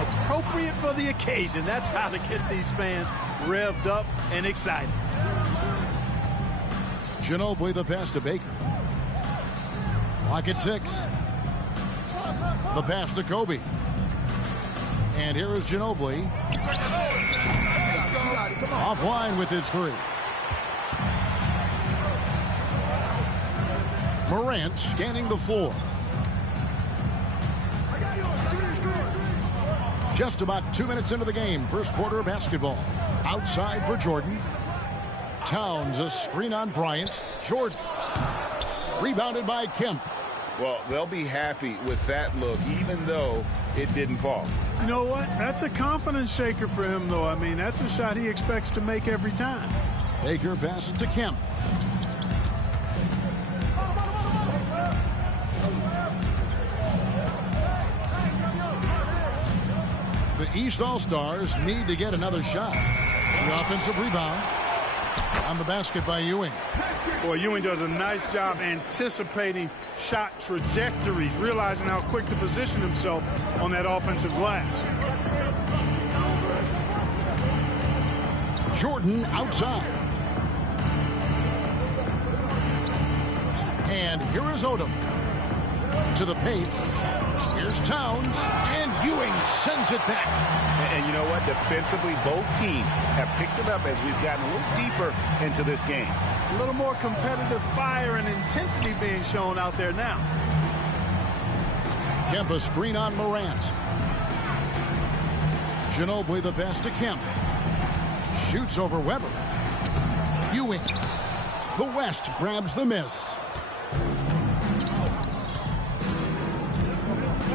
appropriate for the occasion. That's how to get these fans revved up and excited. Ginobili the pass to Baker. Clock at 6. The pass to Kobe. And here is Ginobili. Offline with his 3. Morant scanning the floor. Just about 2 minutes into the game. First quarter of basketball. Outside for Jordan. Towns, a screen on Bryant. Jordan. Rebounded by Kemp. Well, they'll be happy with that look, even though it didn't fall. You know what? That's a confidence shaker for him, though. I mean, that's a shot he expects to make every time. Baker passes to Kemp. The East All-Stars need to get another shot. The offensive rebound on the basket by Ewing. Boy, Ewing does a nice job anticipating shot trajectories, realizing how quick to position himself on that offensive glass. Jordan outside. And here is Odom to the paint. Here's Towns, and Ewing sends it back. And you know what? Defensively, both teams have picked it up as we've gotten a little deeper into this game. A little more competitive fire and intensity being shown out there now. Kemp a screen on Morant. Ginobili the pass to Kemp. Shoots over Weber. Ewing. The West grabs the miss.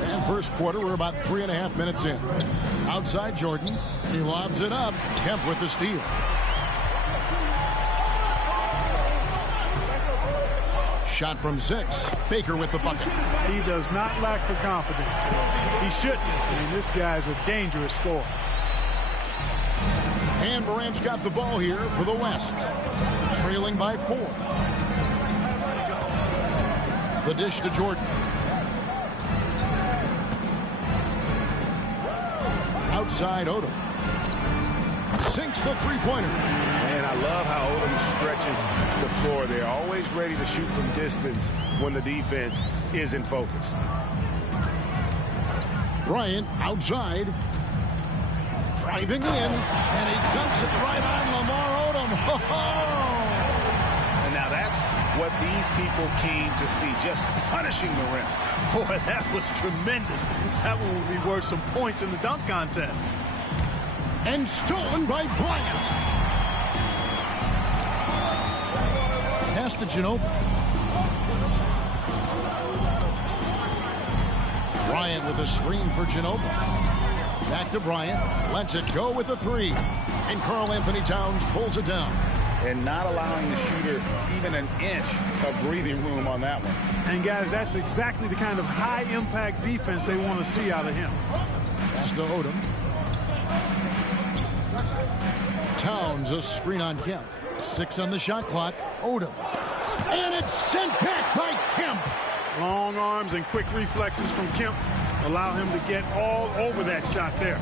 And first quarter, we're about 3.5 minutes in. Outside Jordan. He lobs it up. Kemp with the steal. Shot from 6. Baker with the bucket. He does not lack for confidence. He shouldn't. I mean, this guy's a dangerous scorer. And Morant's got the ball here for the West. Trailing by 4. The dish to Jordan. Outside Odom. Sinks the three-pointer. And I love how Odom stretches the floor. They're always ready to shoot from distance when the defense isn't focused. Bryant outside. Driving in. And he dunks it right on Lamar Odom. And now that's what these people came to see, just punishing the rim. Boy, that was tremendous. That one will be worth some points in the dunk contest. And stolen by Bryant. Pass to Ginobili. Bryant with a screen for Ginobili. Back to Bryant. Lets it go with the 3. And Karl-Anthony Towns pulls it down. And not allowing the shooter even an inch of breathing room on that one. And, guys, that's exactly the kind of high-impact defense they want to see out of him. Pass to Odom. Towns a screen on Kemp. 6 on the shot clock. Odom. And it's sent back by Kemp. Long arms and quick reflexes from Kemp allow him to get all over that shot there.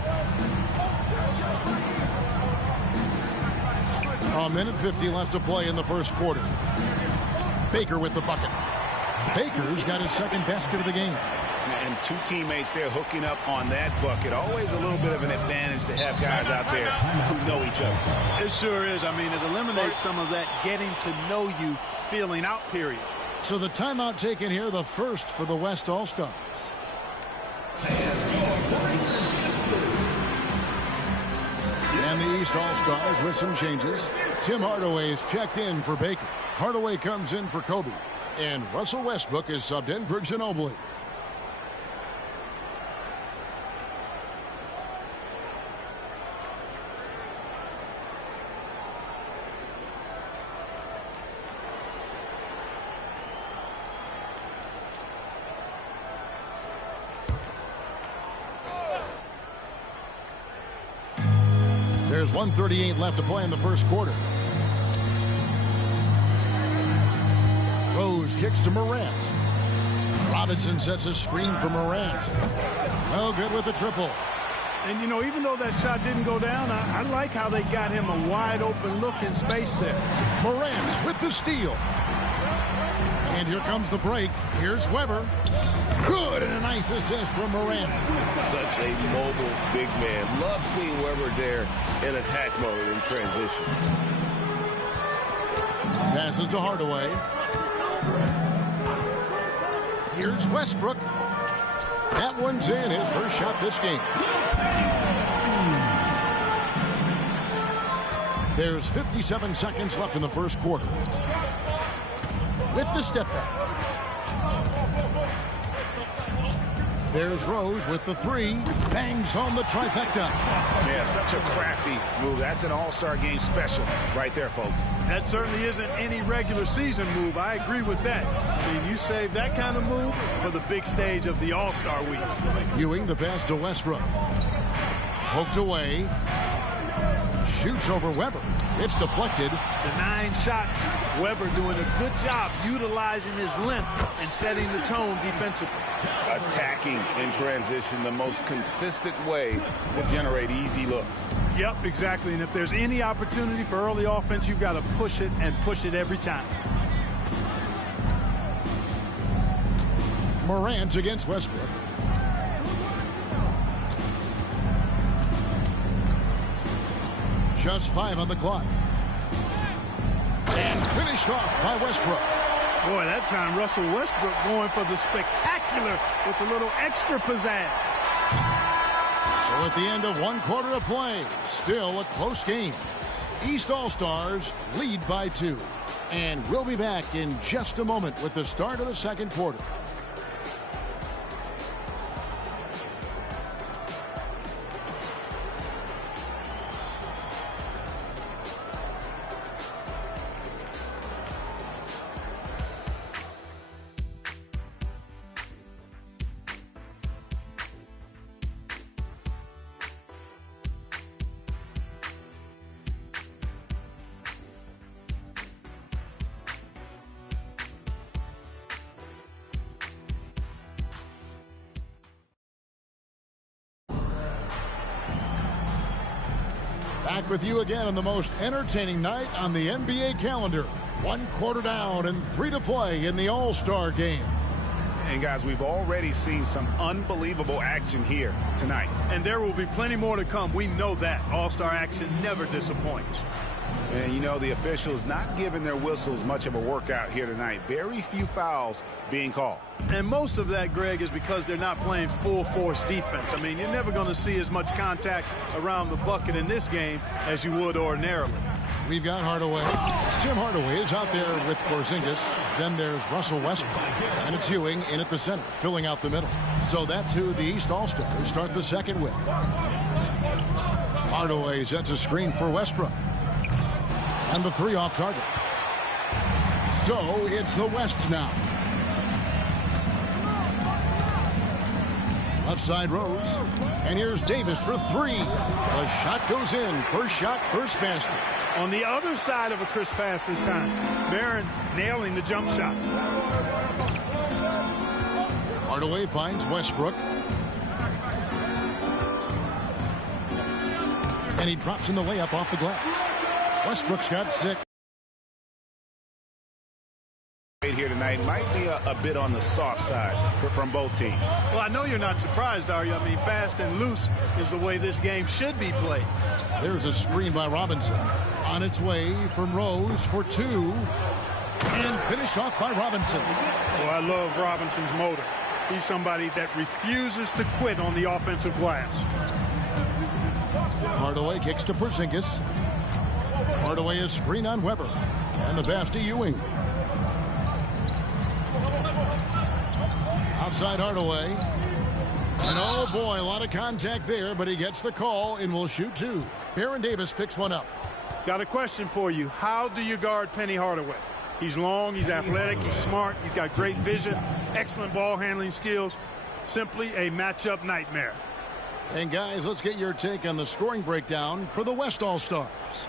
A minute 50 left to play in the first quarter. Baker with the bucket. Baker's got his second basket of the game. And 2 teammates there hooking up on that bucket. Always a little bit of an advantage to have guys out there who know each other. It sure is. I mean, it eliminates some of that getting to know you feeling out period. So the timeout taken here, the first for the West All-Stars. And the East All-Stars with some changes. Tim Hardaway's checked in for Baker. Hardaway comes in for Kobe. And Russell Westbrook is subbed in for Ginobili. There's 1:38 left to play in the first quarter. Rose kicks to Morant. Robinson sets a screen for Morant. No good with the triple. And, you know, even though that shot didn't go down, I like how they got him a wide open look in space there. Morant with the steal. And here comes the break. Here's Weber. Good, and a nice assist from Morant. Such a mobile big man. Love seeing Weber there in attack mode in transition. Passes to Hardaway. Here's Westbrook. That one's in, his first shot this game. There's 57 seconds left in the first quarter. With the step back. There's Rose with the 3. Bangs home the trifecta. Yeah, such a crafty move. That's an all-star game special right there, folks. That certainly isn't any regular season move. I agree with that. I mean, you save that kind of move for the big stage of the All-Star week. Ewing the pass to Westbrook. Poked away. Shoots over Weber. It's deflected. The 9 shots. Weber doing a good job utilizing his length and setting the tone defensively. Attacking in transition, the most consistent way to generate easy looks. Yep, exactly. And if there's any opportunity for early offense, you've got to push it and push it every time. Morant against Westbrook. Just 5 on the clock. And finished off by Westbrook. Boy, that time Russell Westbrook going for the spectacular with a little extra pizzazz. So at the end of 1 quarter of play, still a close game. East All-Stars lead by 2. And we'll be back in just a moment with the start of the second quarter. Back with you again on the most entertaining night on the NBA calendar. 1 quarter down and 3 to play in the All-Star game. And guys, we've already seen some unbelievable action here tonight. And there will be plenty more to come. We know that. All-Star action never disappoints. And, you know, the officials not giving their whistles much of a workout here tonight. Very few fouls being called. And most of that, Greg, is because they're not playing full-force defense. I mean, you're never going to see as much contact around the bucket in this game as you would ordinarily. We've got Hardaway. Tim Hardaway is out there with Porzingis. Then there's Russell Westbrook. And it's Ewing in at the center, filling out the middle. So that's who the East All-Stars start the second with. Hardaway sets a screen for Westbrook. And the 3 off target. So it's the West now. Left side Rose. And here's Davis for 3. The shot goes in. First shot, first basket. On the other side of a crisp pass this time. Barron nailing the jump shot. Hardaway finds Westbrook. And he drops in the layup off the glass. Westbrook's got 6. Here tonight might be a bit on the soft side from both teams. Well, I know you're not surprised, are you? I mean, fast and loose is the way this game should be played. There's a screen by Robinson. On its way from Rose for 2. And finished off by Robinson. Well, I love Robinson's motor. He's somebody that refuses to quit on the offensive glass. Hardaway kicks to Porzingis. Hardaway is screen on Weber. And the pass to Ewing. Outside Hardaway. And oh boy, a lot of contact there, but he gets the call and will shoot 2. Baron Davis picks one up. Got a question for you. How do you guard Penny Hardaway? He's long, he's athletic, he's smart, he's got great vision, excellent ball handling skills. Simply a matchup nightmare. And guys, let's get your take on the scoring breakdown for the West All-Stars.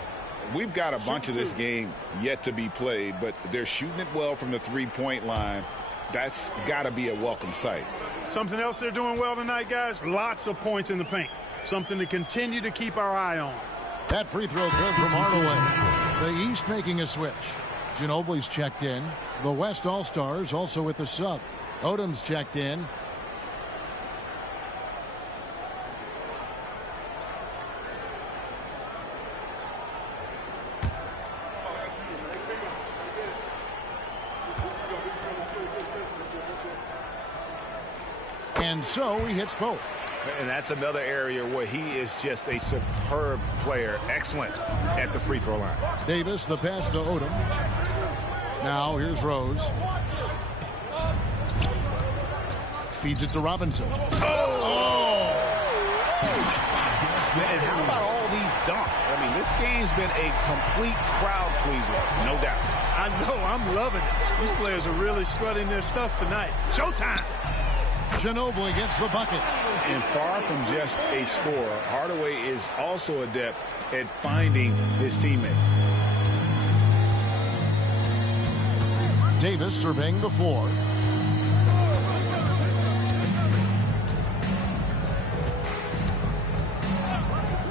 We've got a bunch of this game yet to be played, but they're shooting it well from the 3-point line. That's got to be a welcome sight. Something else they're doing well tonight, guys, lots of points in the paint. Something to continue to keep our eye on. That free throw good from Hardaway. The East making a switch. Ginobili's checked in. The West All-Stars also with the sub. Odom's checked in. And so he hits both. And that's another area where he is just a superb player. Excellent at the free throw line. Davis, the pass to Odom. Now here's Rose. Feeds it to Robinson. Oh! And how about all these dunks? I mean, this game's been a complete crowd pleaser, no doubt. I know, I'm loving it. These players are really strutting their stuff tonight. Showtime! Ginobili gets the bucket. And far from just a scorer, Hardaway is also adept at finding his teammate. Davis surveying the floor.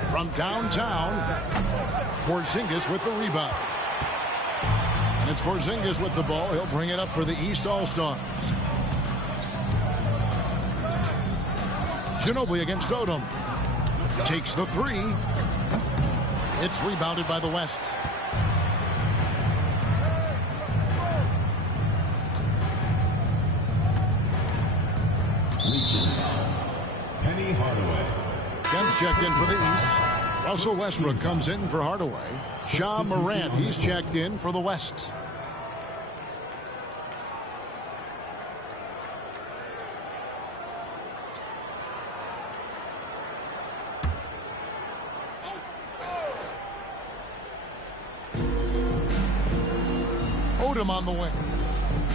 From downtown, Porzingis with the rebound. And it's Porzingis with the ball. He'll bring it up for the East All-Stars. Ginobili against Odom. Takes the 3. It's rebounded by the West. Penny Hardaway. Kemp's checked in for the East. Russell Westbrook comes in for Hardaway. Ja Morant, he's checked in for the West. Odom on the wing.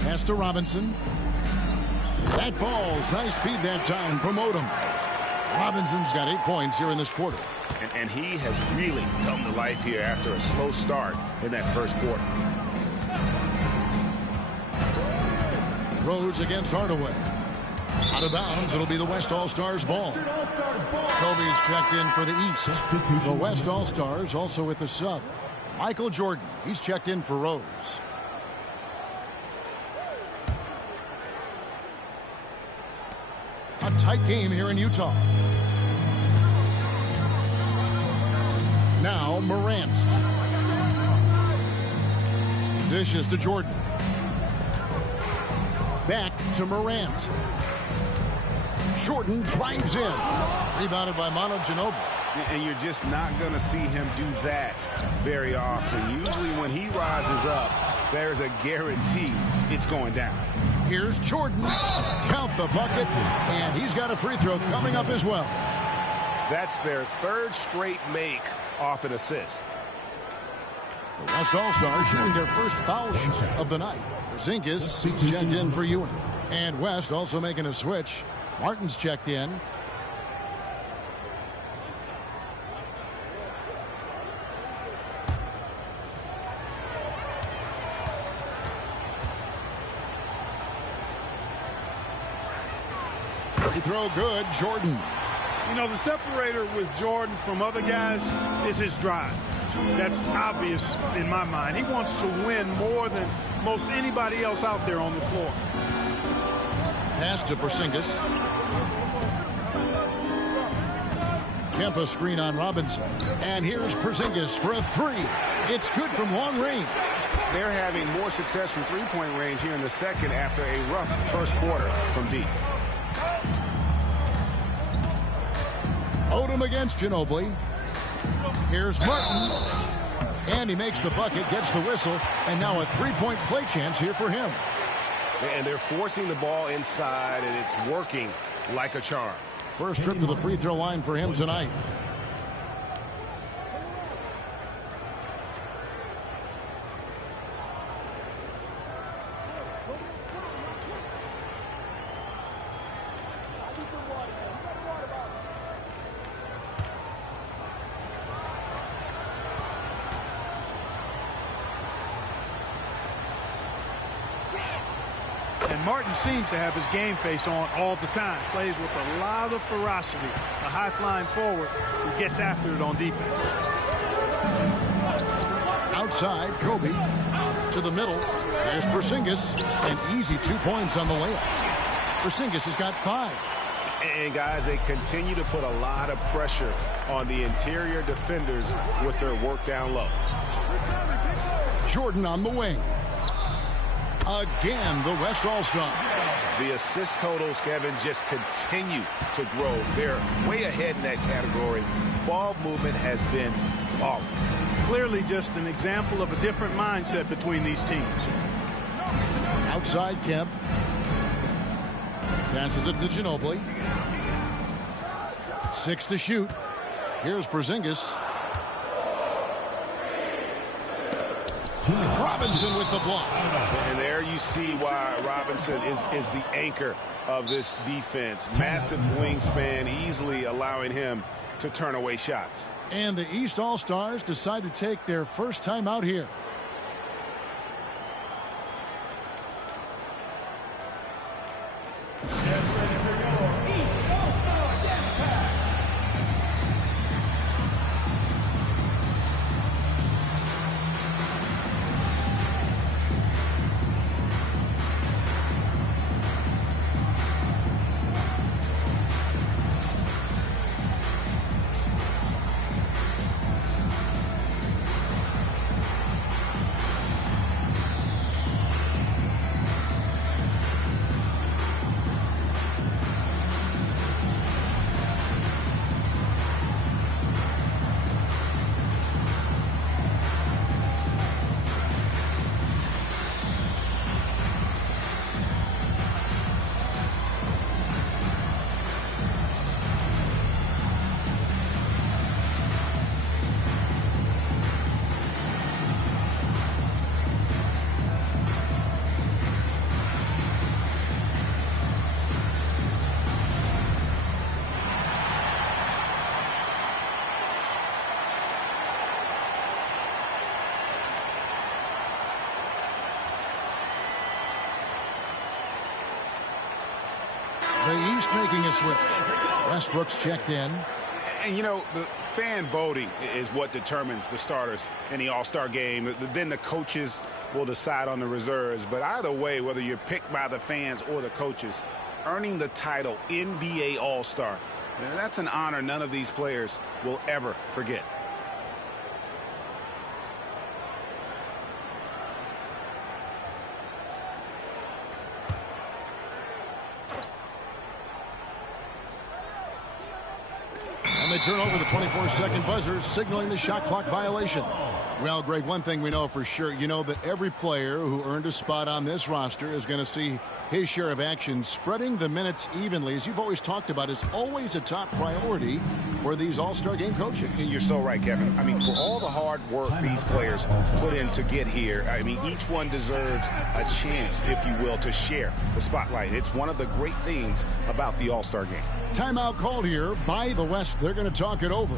Pass to Robinson. That falls. Nice feed that time from Odom. Robinson's got 8 points here in this quarter. And he has really come to life here after a slow start in that first quarter. Rose against Hardaway. Out of bounds, it'll be the West All-Stars ball. Kobe's checked in for the East. The West All-Stars also with the sub. Michael Jordan, he's checked in for Rose. A tight game here in Utah. Now Morant. Dishes to Jordan. Back to Morant. Jordan drives in. Rebounded by Manu Ginobili. And you're just not going to see him do that very often. Usually when he rises up, there's a guarantee it's going down. Here's Jordan. Count the bucket. And he's got a free throw coming up as well. That's their third straight make off an assist. The West All-Stars shooting their first foul shot of the night. Porzingis, he's checked in for Ewing. And West also making a switch. Martin's checked in. Free throw good, Jordan. You know, the separator with Jordan from other guys is his drive. That's obvious in my mind. He wants to win more than most anybody else out there on the floor. Pass to Porzingis. Kempa screen on Robinson. And here's Porzingis for a three. It's good from long range. They're having more success from three-point range here in the second after a rough first quarter from deep. Odom against Ginobili. Here's Martin. And he makes the bucket, gets the whistle, and now a three-point play chance here for him. And they're forcing the ball inside, and it's working like a charm. First trip to the free throw line for him tonight. And Martin seems to have his game face on all the time. Plays with a lot of ferocity. A high-flying forward who gets after it on defense. Outside, Kobe to the middle. There's Porzingis. An easy 2 points on the layup. Porzingis has got 5. And guys, they continue to put a lot of pressure on the interior defenders with their work down low. Jordan on the wing. Again, the West All-Stars. The assist totals, Kevin, just continue to grow. They're way ahead in that category. Ball movement has been flawless. Clearly just an example of a different mindset between these teams. Outside Kemp. Passes it to Ginobili. 6 to shoot. Here's Porzingis. Robinson with the block. And there you see why Robinson is the anchor of this defense. Massive wingspan, easily allowing him to turn away shots. And the East All-Stars decide to take their first time out here. The East making a switch. Westbrook's checked in. And, you know, the fan voting is what determines the starters in the All-Star game. Then the coaches will decide on the reserves. But either way, whether you're picked by the fans or the coaches, earning the title NBA All-Star, that's an honor none of these players will ever forget. And they turn over the 24-second buzzer, signaling the shot clock violation. Well, Greg, one thing we know for sure, you know that every player who earned a spot on this roster is going to see his share of action. Spreading the minutes evenly, as you've always talked about, is always a top priority for these All-Star game coaches. And you're so right, Kevin. I mean, for all the hard work these players put in to get here, I mean, each one deserves a chance, if you will, to share the spotlight. It's one of the great things about the All-Star game. Timeout called here by the West. They're going to talk it over.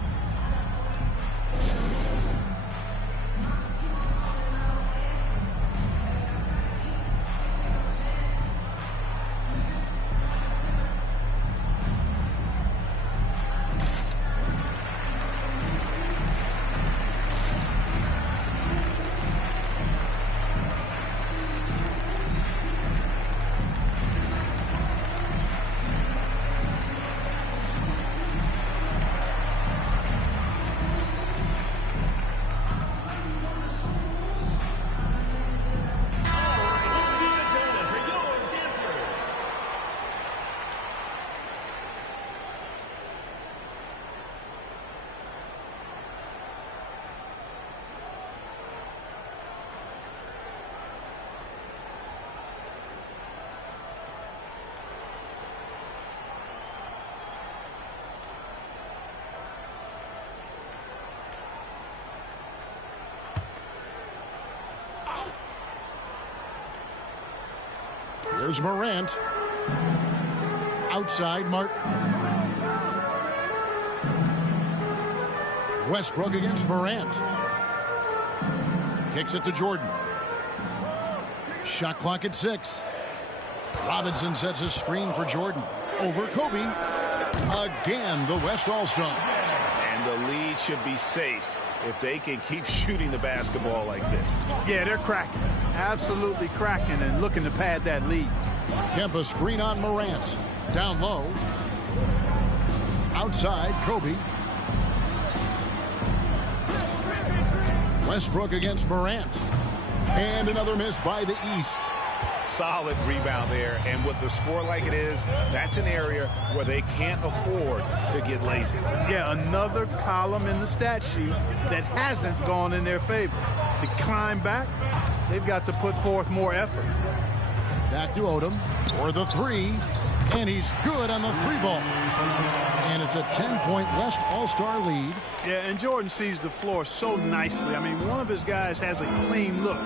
Here's Morant. Outside, Martin. Westbrook against Morant. Kicks it to Jordan. Shot clock at 6. Robinson sets a screen for Jordan. Over Kobe. Again, the West All-Star. And the lead should be safe if they can keep shooting the basketball like this. Yeah, they're cracking. Absolutely cracking and looking to pad that lead. Kempa screen on Morant. Down low. Outside, Kobe. Westbrook against Morant. And another miss by the East. Solid rebound there, and with the score like it is, that's an area where they can't afford to get lazy. Yeah, another column in the stat sheet that hasn't gone in their favor. To climb back, they've got to put forth more effort. Back to Odom for the 3, and he's good on the 3-ball. And it's a 10-point West All-Star lead. Yeah, and Jordan sees the floor so nicely. I mean, one of his guys has a clean look.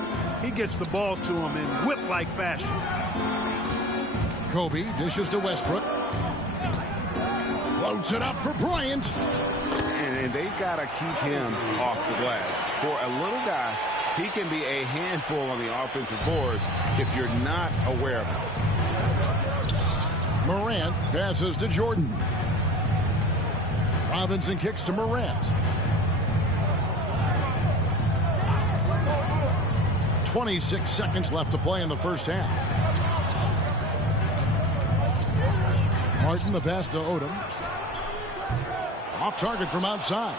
He gets the ball to him in whip-like fashion. Kobe dishes to Westbrook. Floats it up for Bryant. And they've got to keep him off the glass. For a little guy, he can be a handful on the offensive boards if you're not aware of it. Morant passes to Jordan. Robinson kicks to Morant. 26 seconds left to play in the first half. Martin, the pass to Odom. Off target from outside.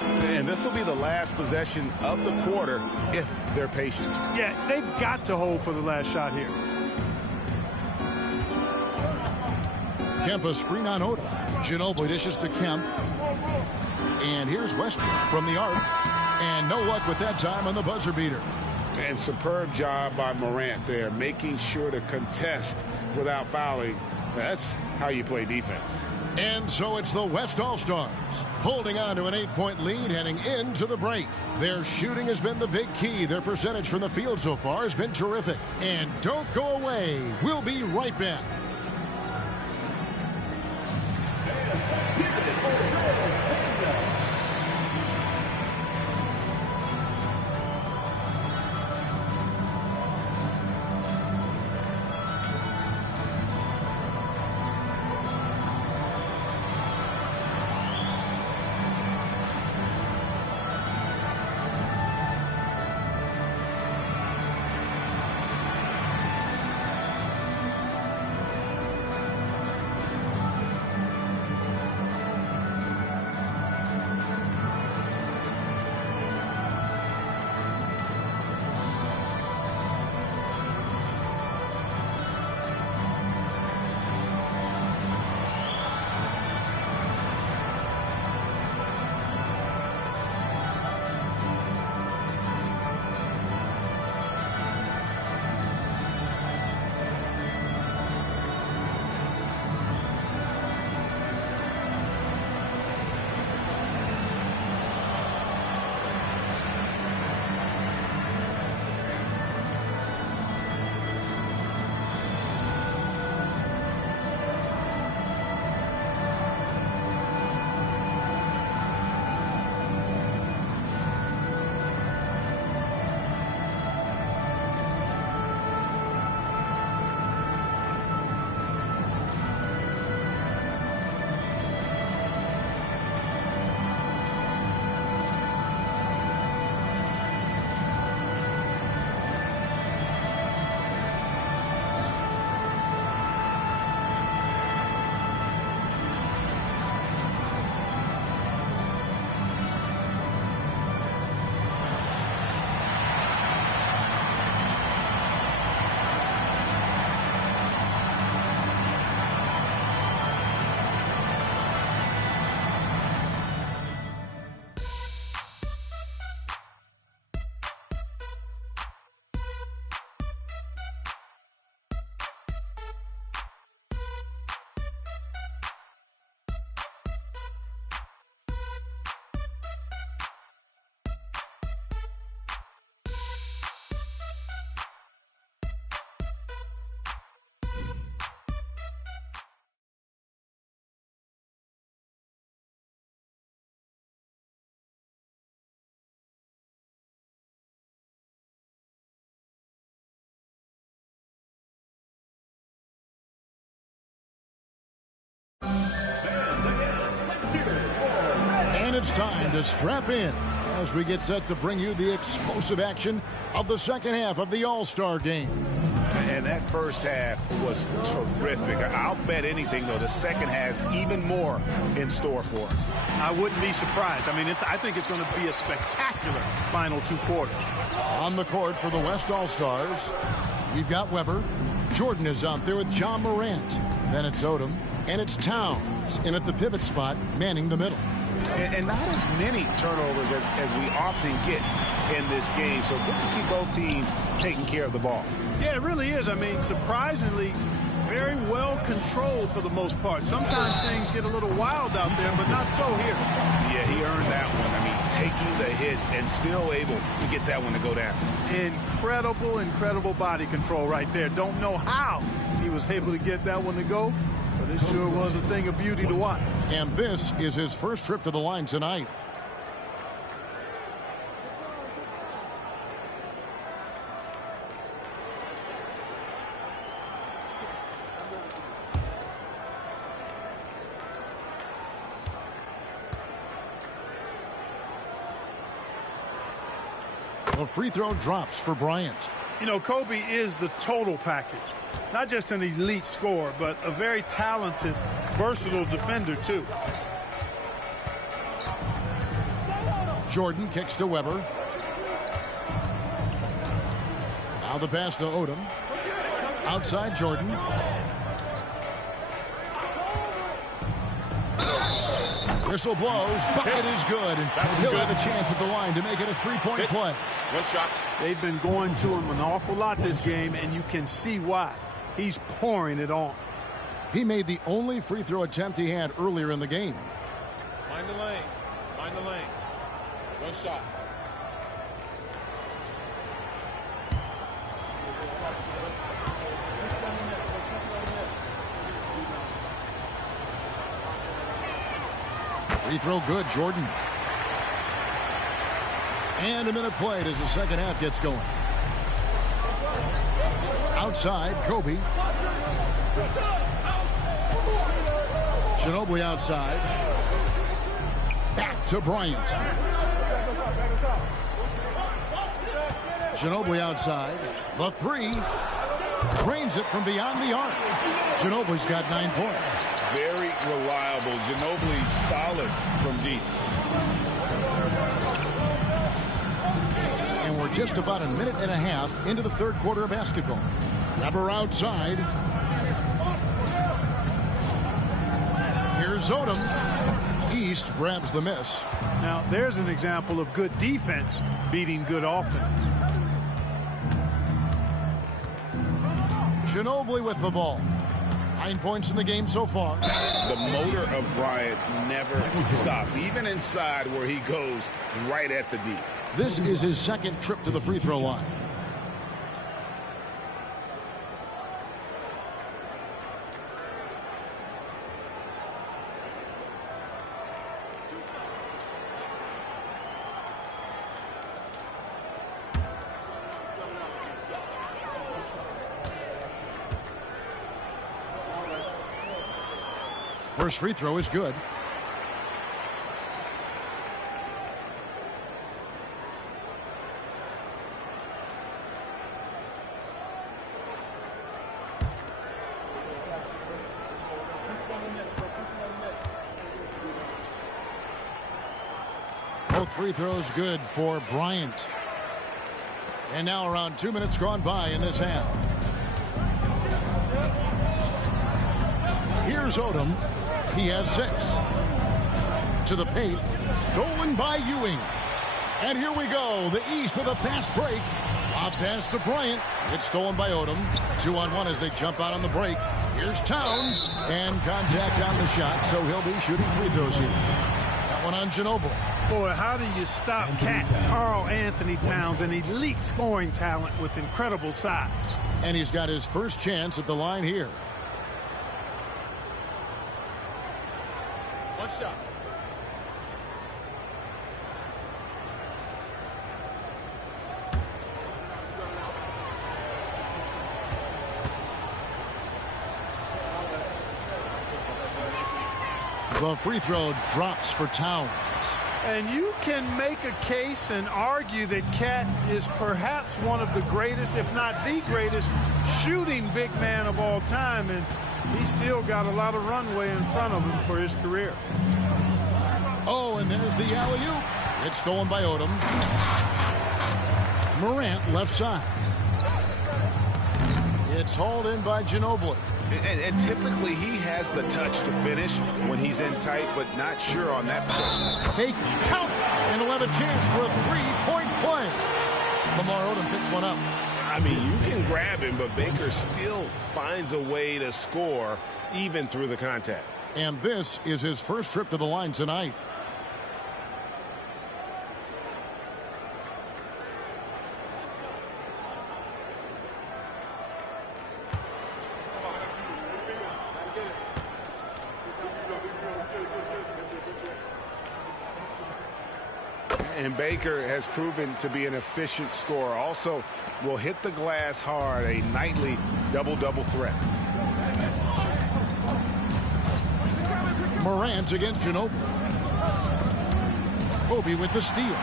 And this will be the last possession of the quarter if they're patient. Yeah, they've got to hold for the last shot here. Kempa screen on Odom. Ginobili dishes to Kemp. And here's Westbrook from the arc. And no luck with that time on the buzzer beater. And superb job by Morant there, making sure to contest without fouling. That's how you play defense. And so it's the West All-Stars holding on to an 8-point lead heading into the break. Their shooting has been the big key. Their percentage from the field so far has been terrific. And don't go away. We'll be right back. it's time to strap in as we get set to bring you the explosive action of the second half of the All-Star game. And that first half was terrific. I'll bet anything, though, the second has even more in store for us. I wouldn't be surprised. I mean, I think it's going to be a spectacular final 2 quarters. On the court for the West All-Stars, we've got Weber. Jordan is out there with John Morant. Then it's Odom. And it's Towns in at the pivot spot, manning the middle. And not as many turnovers as we often get in this game. So good to see both teams taking care of the ball. Yeah, it really is. I mean, surprisingly, very well controlled for the most part. Sometimes things get a little wild out there, but not so here. Yeah, he earned that one. I mean, taking the hit and still able to get that one to go down. Incredible body control right there. Don't know how he was able to get that one to go, but it sure was a thing of beauty to watch. And this is his first trip to the line tonight. The free throw drops for Bryant. You know, Kobe is the total package. Not just an elite scorer, but a very talented, versatile defender, too. Jordan kicks to Weber. Now the pass to Odom. Outside Jordan. Whistle blows. Bucket is good. And he'll have a chance at the line to make it a three-point play. One shot. They've been going to him an awful lot this game, and you can see why. He's pouring it on. He made the only free throw attempt he had earlier in the game. Mind the lanes. Mind the lanes. One shot. Free throw good, Jordan. And a minute played as the second half gets going. Outside, Kobe. Ginobili outside. Back to Bryant. Ginobili outside. The three. Drains it from beyond the arc. Ginobili's got 9 points. Very reliable. Ginobili solid from deep. And we're just about a minute and a half into the third quarter of basketball. Weber outside. Here's Odom. East grabs the miss. Now, there's an example of good defense beating good offense. Ginobili with the ball. 9 points in the game so far. The motor of Bryant never stops, even inside where he goes right at the D. This is his second trip to the free throw line. First free throw is good. Both free throws good for Bryant. And now around 2 minutes gone by in this half. Here's Odom. He has 6. To the paint. Stolen by Ewing. And here we go. The East with a fast break. A pass to Bryant. It's stolen by Odom. 2-on-1 as they jump out on the break. Here's Towns. And contact on the shot, so he'll be shooting free throws here. That one on Ginobili. Boy, how do you stop Cat Karl Anthony Towns, an elite scoring talent with incredible size? And he's got his first chance at the line here. One shot. The free throw drops for Towns. And you can make a case and argue that Cat is perhaps one of the greatest, if not the greatest, shooting big man of all time. And he's still got a lot of runway in front of him for his career. Oh, and there's the alley-oop. It's stolen by Odom. Morant left side. It's hauled in by Ginobili. And typically he has the touch to finish when he's in tight, but not sure on that possession. Baker, count, and he'll have a chance for a three-point play. Lamar Odom picks one up. I mean, you can grab him, but Baker still finds a way to score even through the contact. And this is his first trip to the line tonight. And Baker has proven to be an efficient scorer. Also will hit the glass hard, a nightly double-double threat. Morant against Ginobili. Kobe with the steal.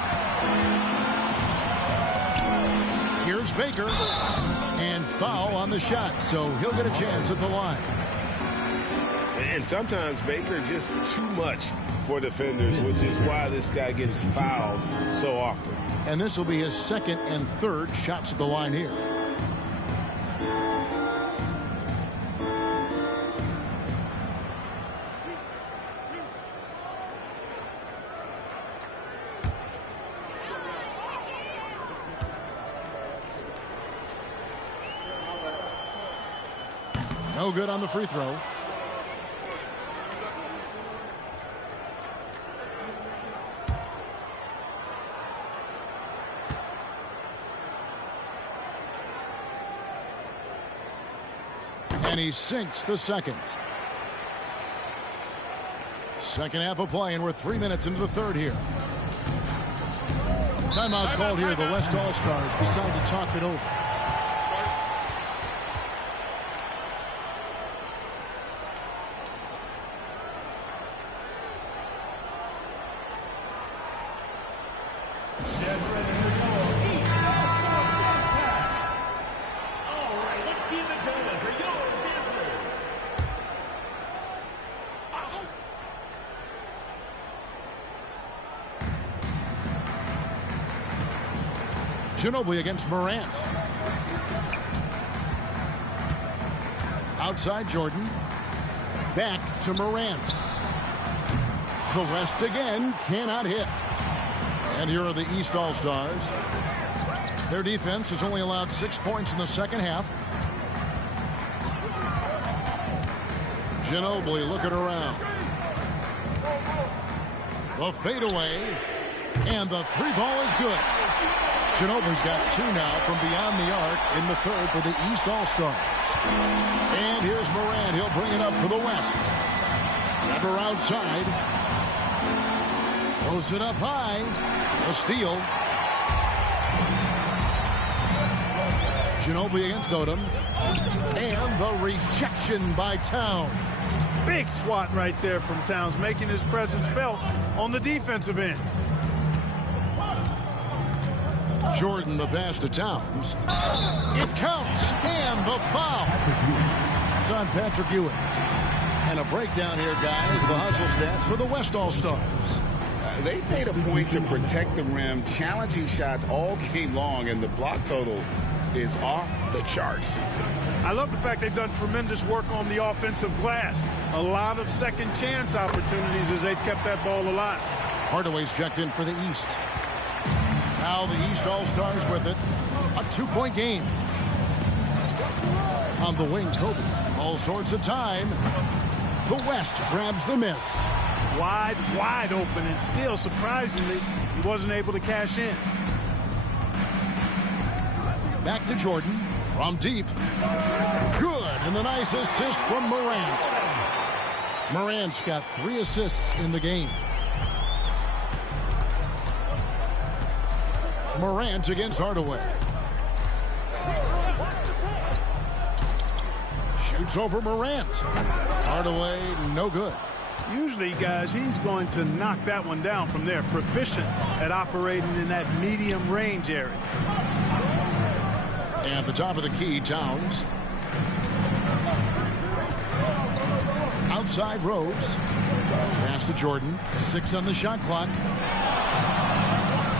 Here's Baker. And foul on the shot, so he'll get a chance at the line. And sometimes Baker just too much for defenders, which is why this guy gets fouled so often. And this will be his second and third shots at the line here. No good on the free throw. And he sinks the second. Second half of play, and we're 3 minutes into the third here. Timeout called here. The West All-Stars decide to talk it over. Ginobili against Morant. Outside Jordan. Back to Morant. The West again cannot hit. And here are the East All-Stars. Their defense has only allowed 6 points in the second half. Ginobili looking around. The fadeaway. And the three ball is good. Ginobili's got two now from beyond the arc in the third for the East All-Stars. And here's Morant. He'll bring it up for the West. Remember outside. Throws it up high. A steal. Ginobili against Odom. And the rejection by Towns. Big swat right there from Towns, making his presence felt on the defensive end. Jordan the pass to Towns. It counts. And the foul. It's on Patrick Ewing. And a breakdown here, guys. The hustle stats for the West All-Stars. They made a point to protect the rim, challenging shots all game long, and the block total is off the charts. I love the fact they've done tremendous work on the offensive glass. A lot of second chance opportunities as they've kept that ball alive. Hardaway's checked in for the East. Now the East All-Stars with it. A 2-point game. On the wing, Kobe. All sorts of time. The West grabs the miss. Wide open, and still, surprisingly, he wasn't able to cash in. Back to Jordan. From deep. Good. And the nice assist from Morant. Morant's got 3 assists in the game. Morant against Hardaway. Shoots over Morant. Hardaway, no good. Usually, guys, he's going to knock that one down from there. Proficient at operating in that medium range area. At the top of the key, Towns. Outside Rose. Pass to Jordan. 6 on the shot clock.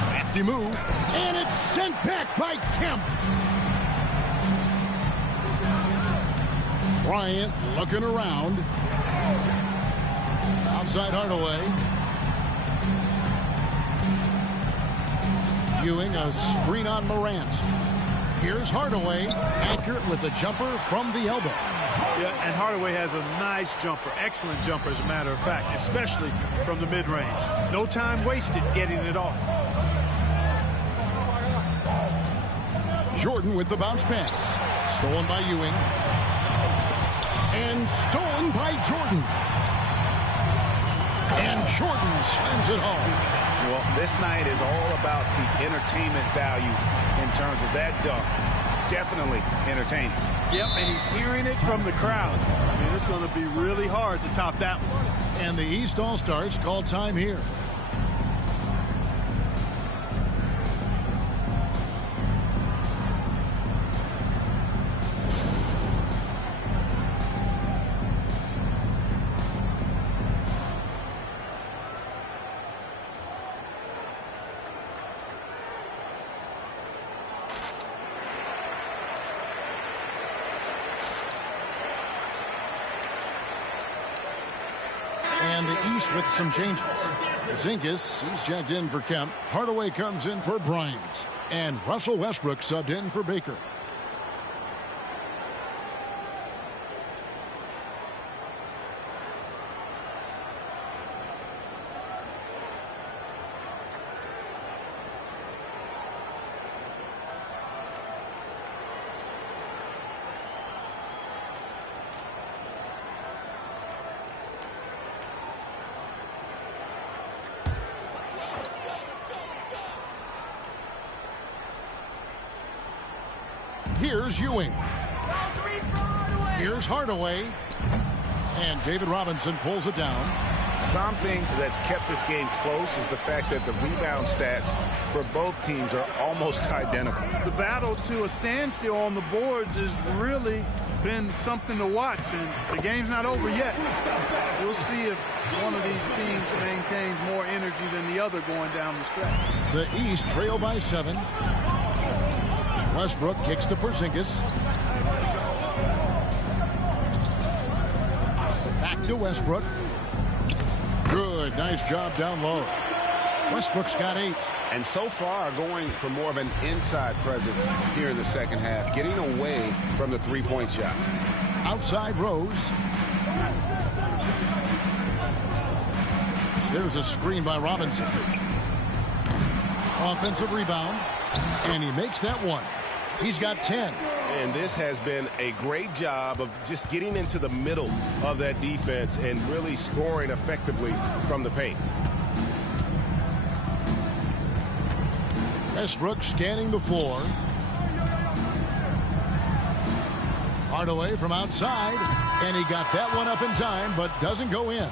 Crafty move. And it's sent back by Kemp. Bryant looking around. Outside Hardaway. Ewing, a screen on Morant. Here's Hardaway, accurate with the jumper from the elbow. Yeah, and Hardaway has a nice jumper, excellent jumper as a matter of fact, especially from the mid-range. No time wasted getting it off. Jordan with the bounce pass. Stolen by Ewing. And stolen by Jordan. And Jordan slams it home. Well, this night is all about the entertainment value in terms of that dunk. Definitely entertaining. Yep, and he's hearing it from the crowd. I mean, it's going to be really hard to top that one. And the East All-Stars call time here. And the East with some changes. Porzingis, he's checked in for Kemp. Hardaway comes in for Bryant. And Russell Westbrook subbed in for Baker. Here's Ewing. Here's Hardaway. And David Robinson pulls it down. Something that's kept this game close is the fact that the rebound stats for both teams are almost identical. The battle to a standstill on the boards has really been something to watch, and the game's not over yet. We'll see if one of these teams maintains more energy than the other going down the stretch. The East trail by 7. Westbrook kicks to Porzingis. Back to Westbrook. Good, nice job down low. Westbrook's got 8. And so far going for more of an inside presence here in the second half, getting away from the three-point shot. Outside Rose. There's a screen by Robinson. Offensive rebound. And he makes that one. He's got 10. And this has been a great job of just getting into the middle of that defense and really scoring effectively from the paint. Westbrook scanning the floor. Hardaway from outside. And he got that one up in time, but doesn't go in.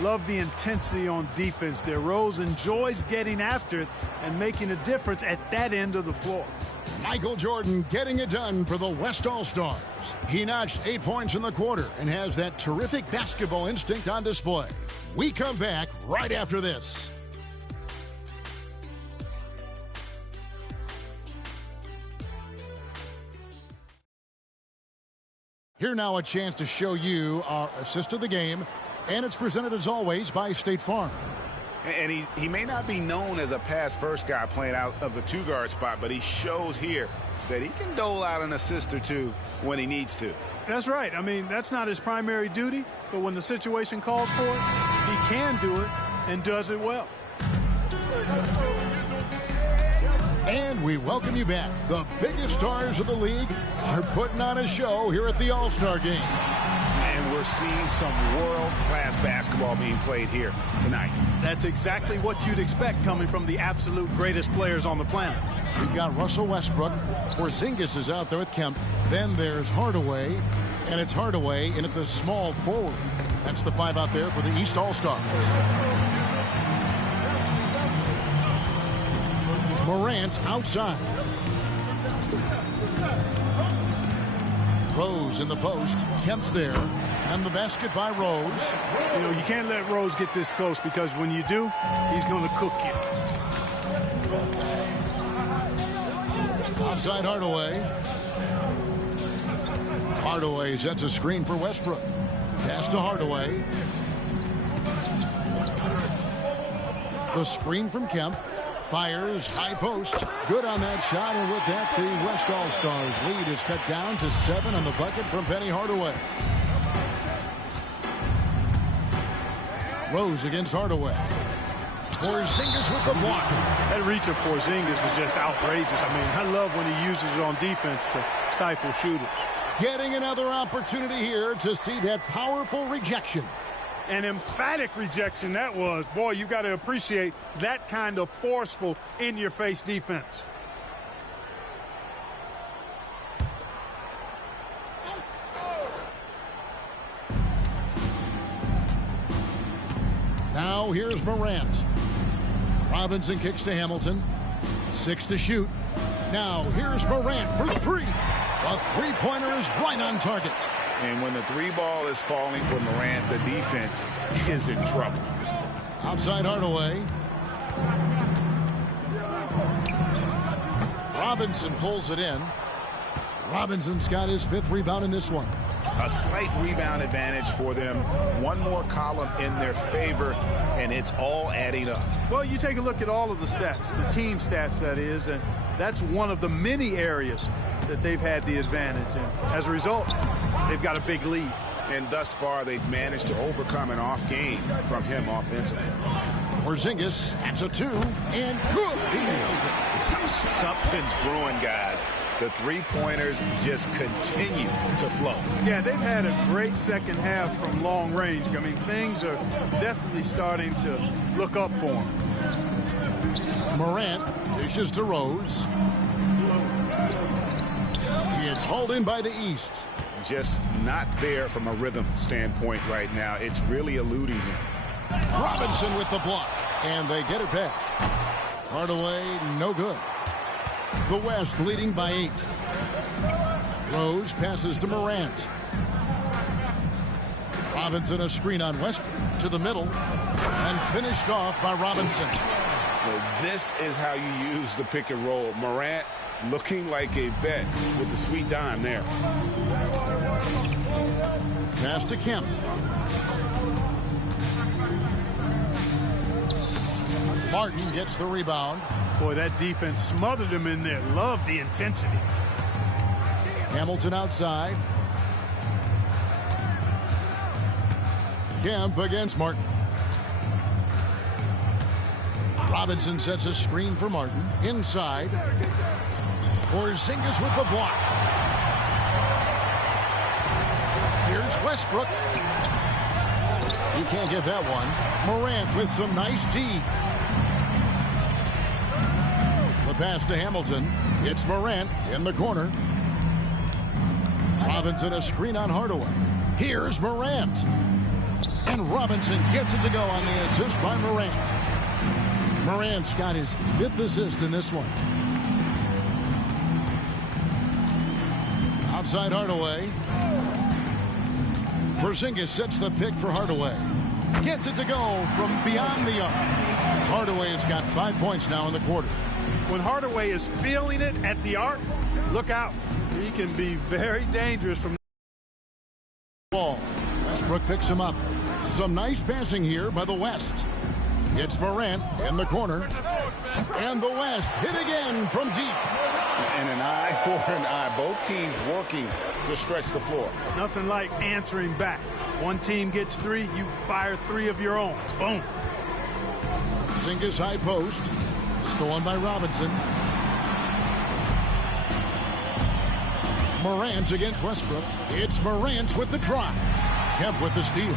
Love the intensity on defense there. Rose enjoys getting after it and making a difference at that end of the floor. Michael Jordan getting it done for the West All-Stars. He notched 8 points in the quarter and has that terrific basketball instinct on display. We come back right after this. Here now a chance to show you our assist of the game, and it's presented as always by State Farm. And he may not be known as a pass-first guy playing out of the two-guard spot, but he shows here that he can dole out an assist or two when he needs to. That's right. I mean, that's not his primary duty, but when the situation calls for it, he can do it and does it well. And we welcome you back. The biggest stars of the league are putting on a show here at the All-Star Game. And we're seeing some world-class basketball being played here tonight. That's exactly what you'd expect coming from the absolute greatest players on the planet. We've got Russell Westbrook. Porzingis is out there with Kemp. Then there's Hardaway. And it's Hardaway in at the small forward. That's the 5 out there for the East All-Stars. Morant outside. Rose in the post. Kemp's there. And the basket by Rose. You know, you can't let Rose get this close because when you do, he's going to cook you. Outside Hardaway. Hardaway sets a screen for Westbrook. Pass to Hardaway. The screen from Kemp. Fires, high post. Good on that shot, and with that, the West All-Stars lead is cut down to 7 on the bucket from Penny Hardaway. Rose against Hardaway. Porzingis with the block. That reach of Porzingis was just outrageous. I mean, I love when he uses it on defense to stifle shooters. Getting another opportunity here to see that powerful rejection. An emphatic rejection that was. Boy, you got to appreciate that kind of forceful in-your-face defense. Now here's Morant. Robinson kicks to Hamilton. 6 to shoot. Now here's Morant for 3. A three-pointer is right on target. And when the 3 ball is falling for Morant, the defense is in trouble. Outside Hardaway. Robinson pulls it in. Robinson's got his 5th rebound in this one. A slight rebound advantage for them. One more column in their favor, and it's all adding up. Well, you take a look at all of the stats, the team stats, that is, and that's one of the many areas that they've had the advantage. And as a result, they've got a big lead. And thus far, they've managed to overcome an off game from him offensively. Porzingis, that's a 2, and good. He nails it. Something's brewing, guys. The three-pointers just continue to flow. Yeah, they've had a great second half from long range. I mean, things are definitely starting to look up for them. Morant dishes to Rose. He gets hauled in by the East. Just not there from a rhythm standpoint right now. It's really eluding him. Robinson with the block, and they get it back. Hardaway, no good. The West leading by 8. Rose passes to Morant. Robinson a screen on Westbrook to the middle, and finished off by Robinson. Well, this is how you use the pick and roll. Morant looking like a vet with the sweet dime there. Pass to Kemp. Martin gets the rebound. Boy, that defense smothered him in there. Love the intensity. Hamilton outside. Kemp against Martin. Robinson sets a screen for Martin. Inside. Porzingis with the block. Here's Westbrook. He can't get that one. Morant with some nice D. The pass to Hamilton. It's Morant in the corner. Robinson a screen on Hardaway. Here's Morant. And Robinson gets it to go on the assist by Morant. Morant's got his 5th assist in this one. Outside Hardaway. Porzingis sets the pick for Hardaway. Gets it to go from beyond the arc. Hardaway has got 5 points now in the quarter. When Hardaway is feeling it at the arc, look out. He can be very dangerous from the ball. Westbrook picks him up. Some nice passing here by the West. It's Morant in the corner. And the West hit again from deep. And an eye for an eye. Both teams working to stretch the floor. Nothing like answering back. One team gets 3, you fire 3 of your own. Boom. Porzingis high post. Stolen by Robinson. Morant against Westbrook. It's Morant with the drive. Kemp with the steal.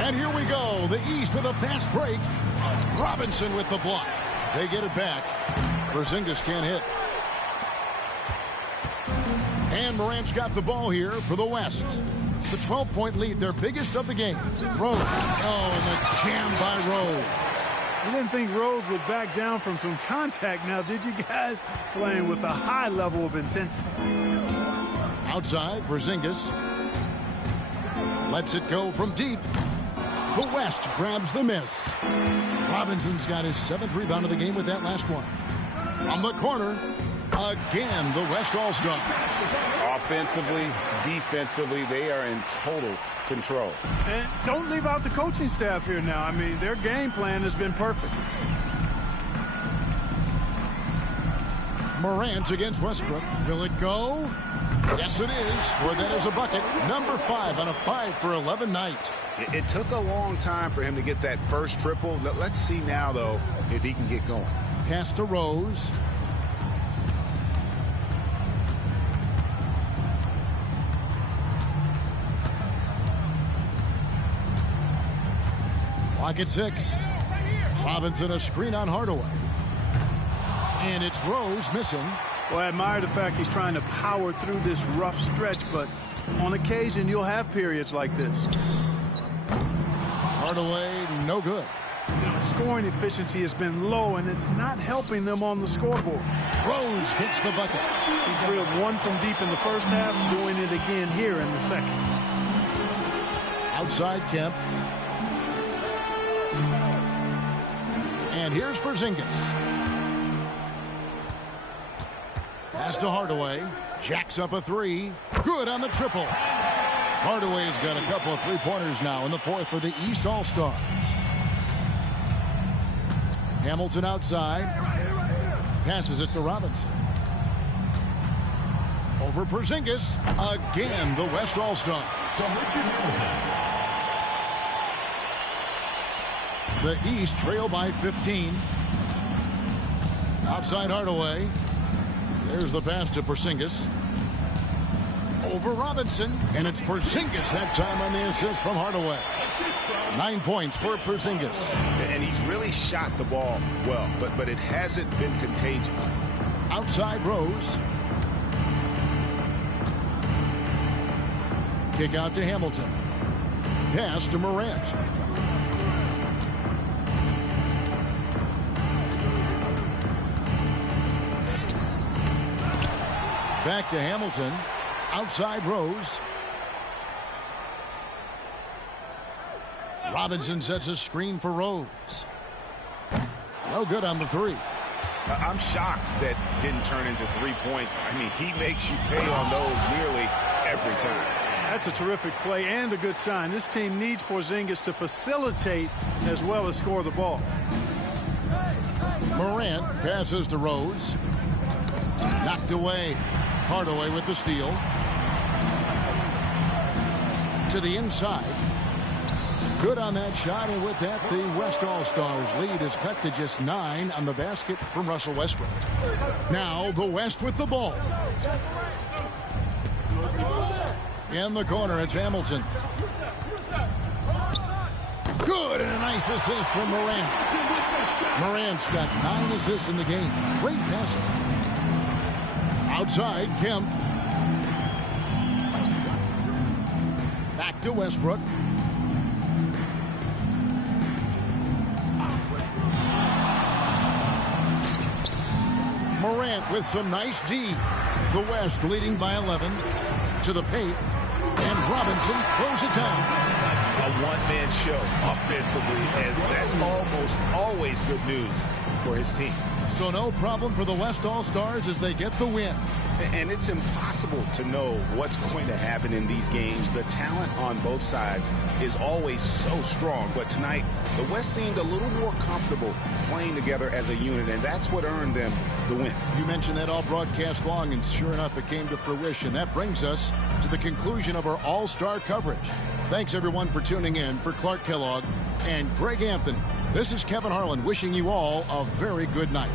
And here we go. The East with a fast break. Robinson with the block. They get it back. Porzingis can't hit. And Morant's got the ball here for the West. The 12-point lead, their biggest of the game. Rose. Oh, and the jam by Rose. You didn't think Rose would back down from some contact now, did you guys? Playing with a high level of intensity. Outside, Porzingis lets it go from deep. The West grabs the miss. Robinson's got his 7th rebound of the game with that last one. From the corner, again, the West All-Star. Offensively, defensively, they are in total control. And don't leave out the coaching staff here now. I mean, their game plan has been perfect. Morant against Westbrook. Will it go? Yes, it is. Score that as a bucket. Number 5 on a 5 for 11 night. It took a long time for him to get that first triple. Let's see now, though, if he can get going. Pass to Rose. Clock at 6. Robinson a screen on Hardaway. And it's Rose missing. Well, I admire the fact he's trying to power through this rough stretch, but on occasion you'll have periods like this. Hardaway, no good. Scoring efficiency has been low, and it's not helping them on the scoreboard. Rose hits the bucket. He drilled one from deep in the first half, doing it again here in the second. Outside Kemp. And here's Porzingis. Pass to Hardaway. Jacks up a 3. Good on the triple. Hardaway's got a couple of 3-pointers now in the 4th for the East All-Stars. Hamilton outside. Passes it to Robinson. Over Porzingis. Again, the West All-Star. The East trail by 15. Outside Hardaway. There's the pass to Porzingis. Over Robinson. And it's Porzingis that time on the assist from Hardaway. 9 points for Porzingis. And he's really shot the ball well, but it hasn't been contagious. Outside Rose. Kick out to Hamilton. Pass to Morant. Back to Hamilton. Outside Rose. Robinson sets a screen for Rose. No good on the 3. I'm shocked that didn't turn into 3 points. I mean, he makes you pay on those nearly every time. That's a terrific play and a good sign. This team needs Porzingis to facilitate as well as score the ball. Morant passes to Rose. Knocked away. Hardaway with the steal. To the inside. Good on that shot, and with that, the West All-Stars lead is cut to just 9 on the basket from Russell Westbrook. Now, the West with the ball. In the corner, it's Hamilton. Good, and a nice assist from Morant. Morant's got 9 assists in the game. Great passing. Outside, Kemp. Back to Westbrook. Morant with some nice D. The West leading by 11 to the paint. And Robinson throws it down. A one-man show offensively, and that's almost always good news for his team. So no problem for the West All-Stars as they get the win. And it's impossible to know what's going to happen in these games. The talent on both sides is always so strong. But tonight, the West seemed a little more comfortable playing together as a unit, and that's what earned them the win. You mentioned that all broadcast long, and sure enough, it came to fruition. That brings us to the conclusion of our All-Star coverage. Thanks, everyone, for tuning in. For Clark Kellogg and Greg Anthony, this is Kevin Harlan wishing you all a very good night.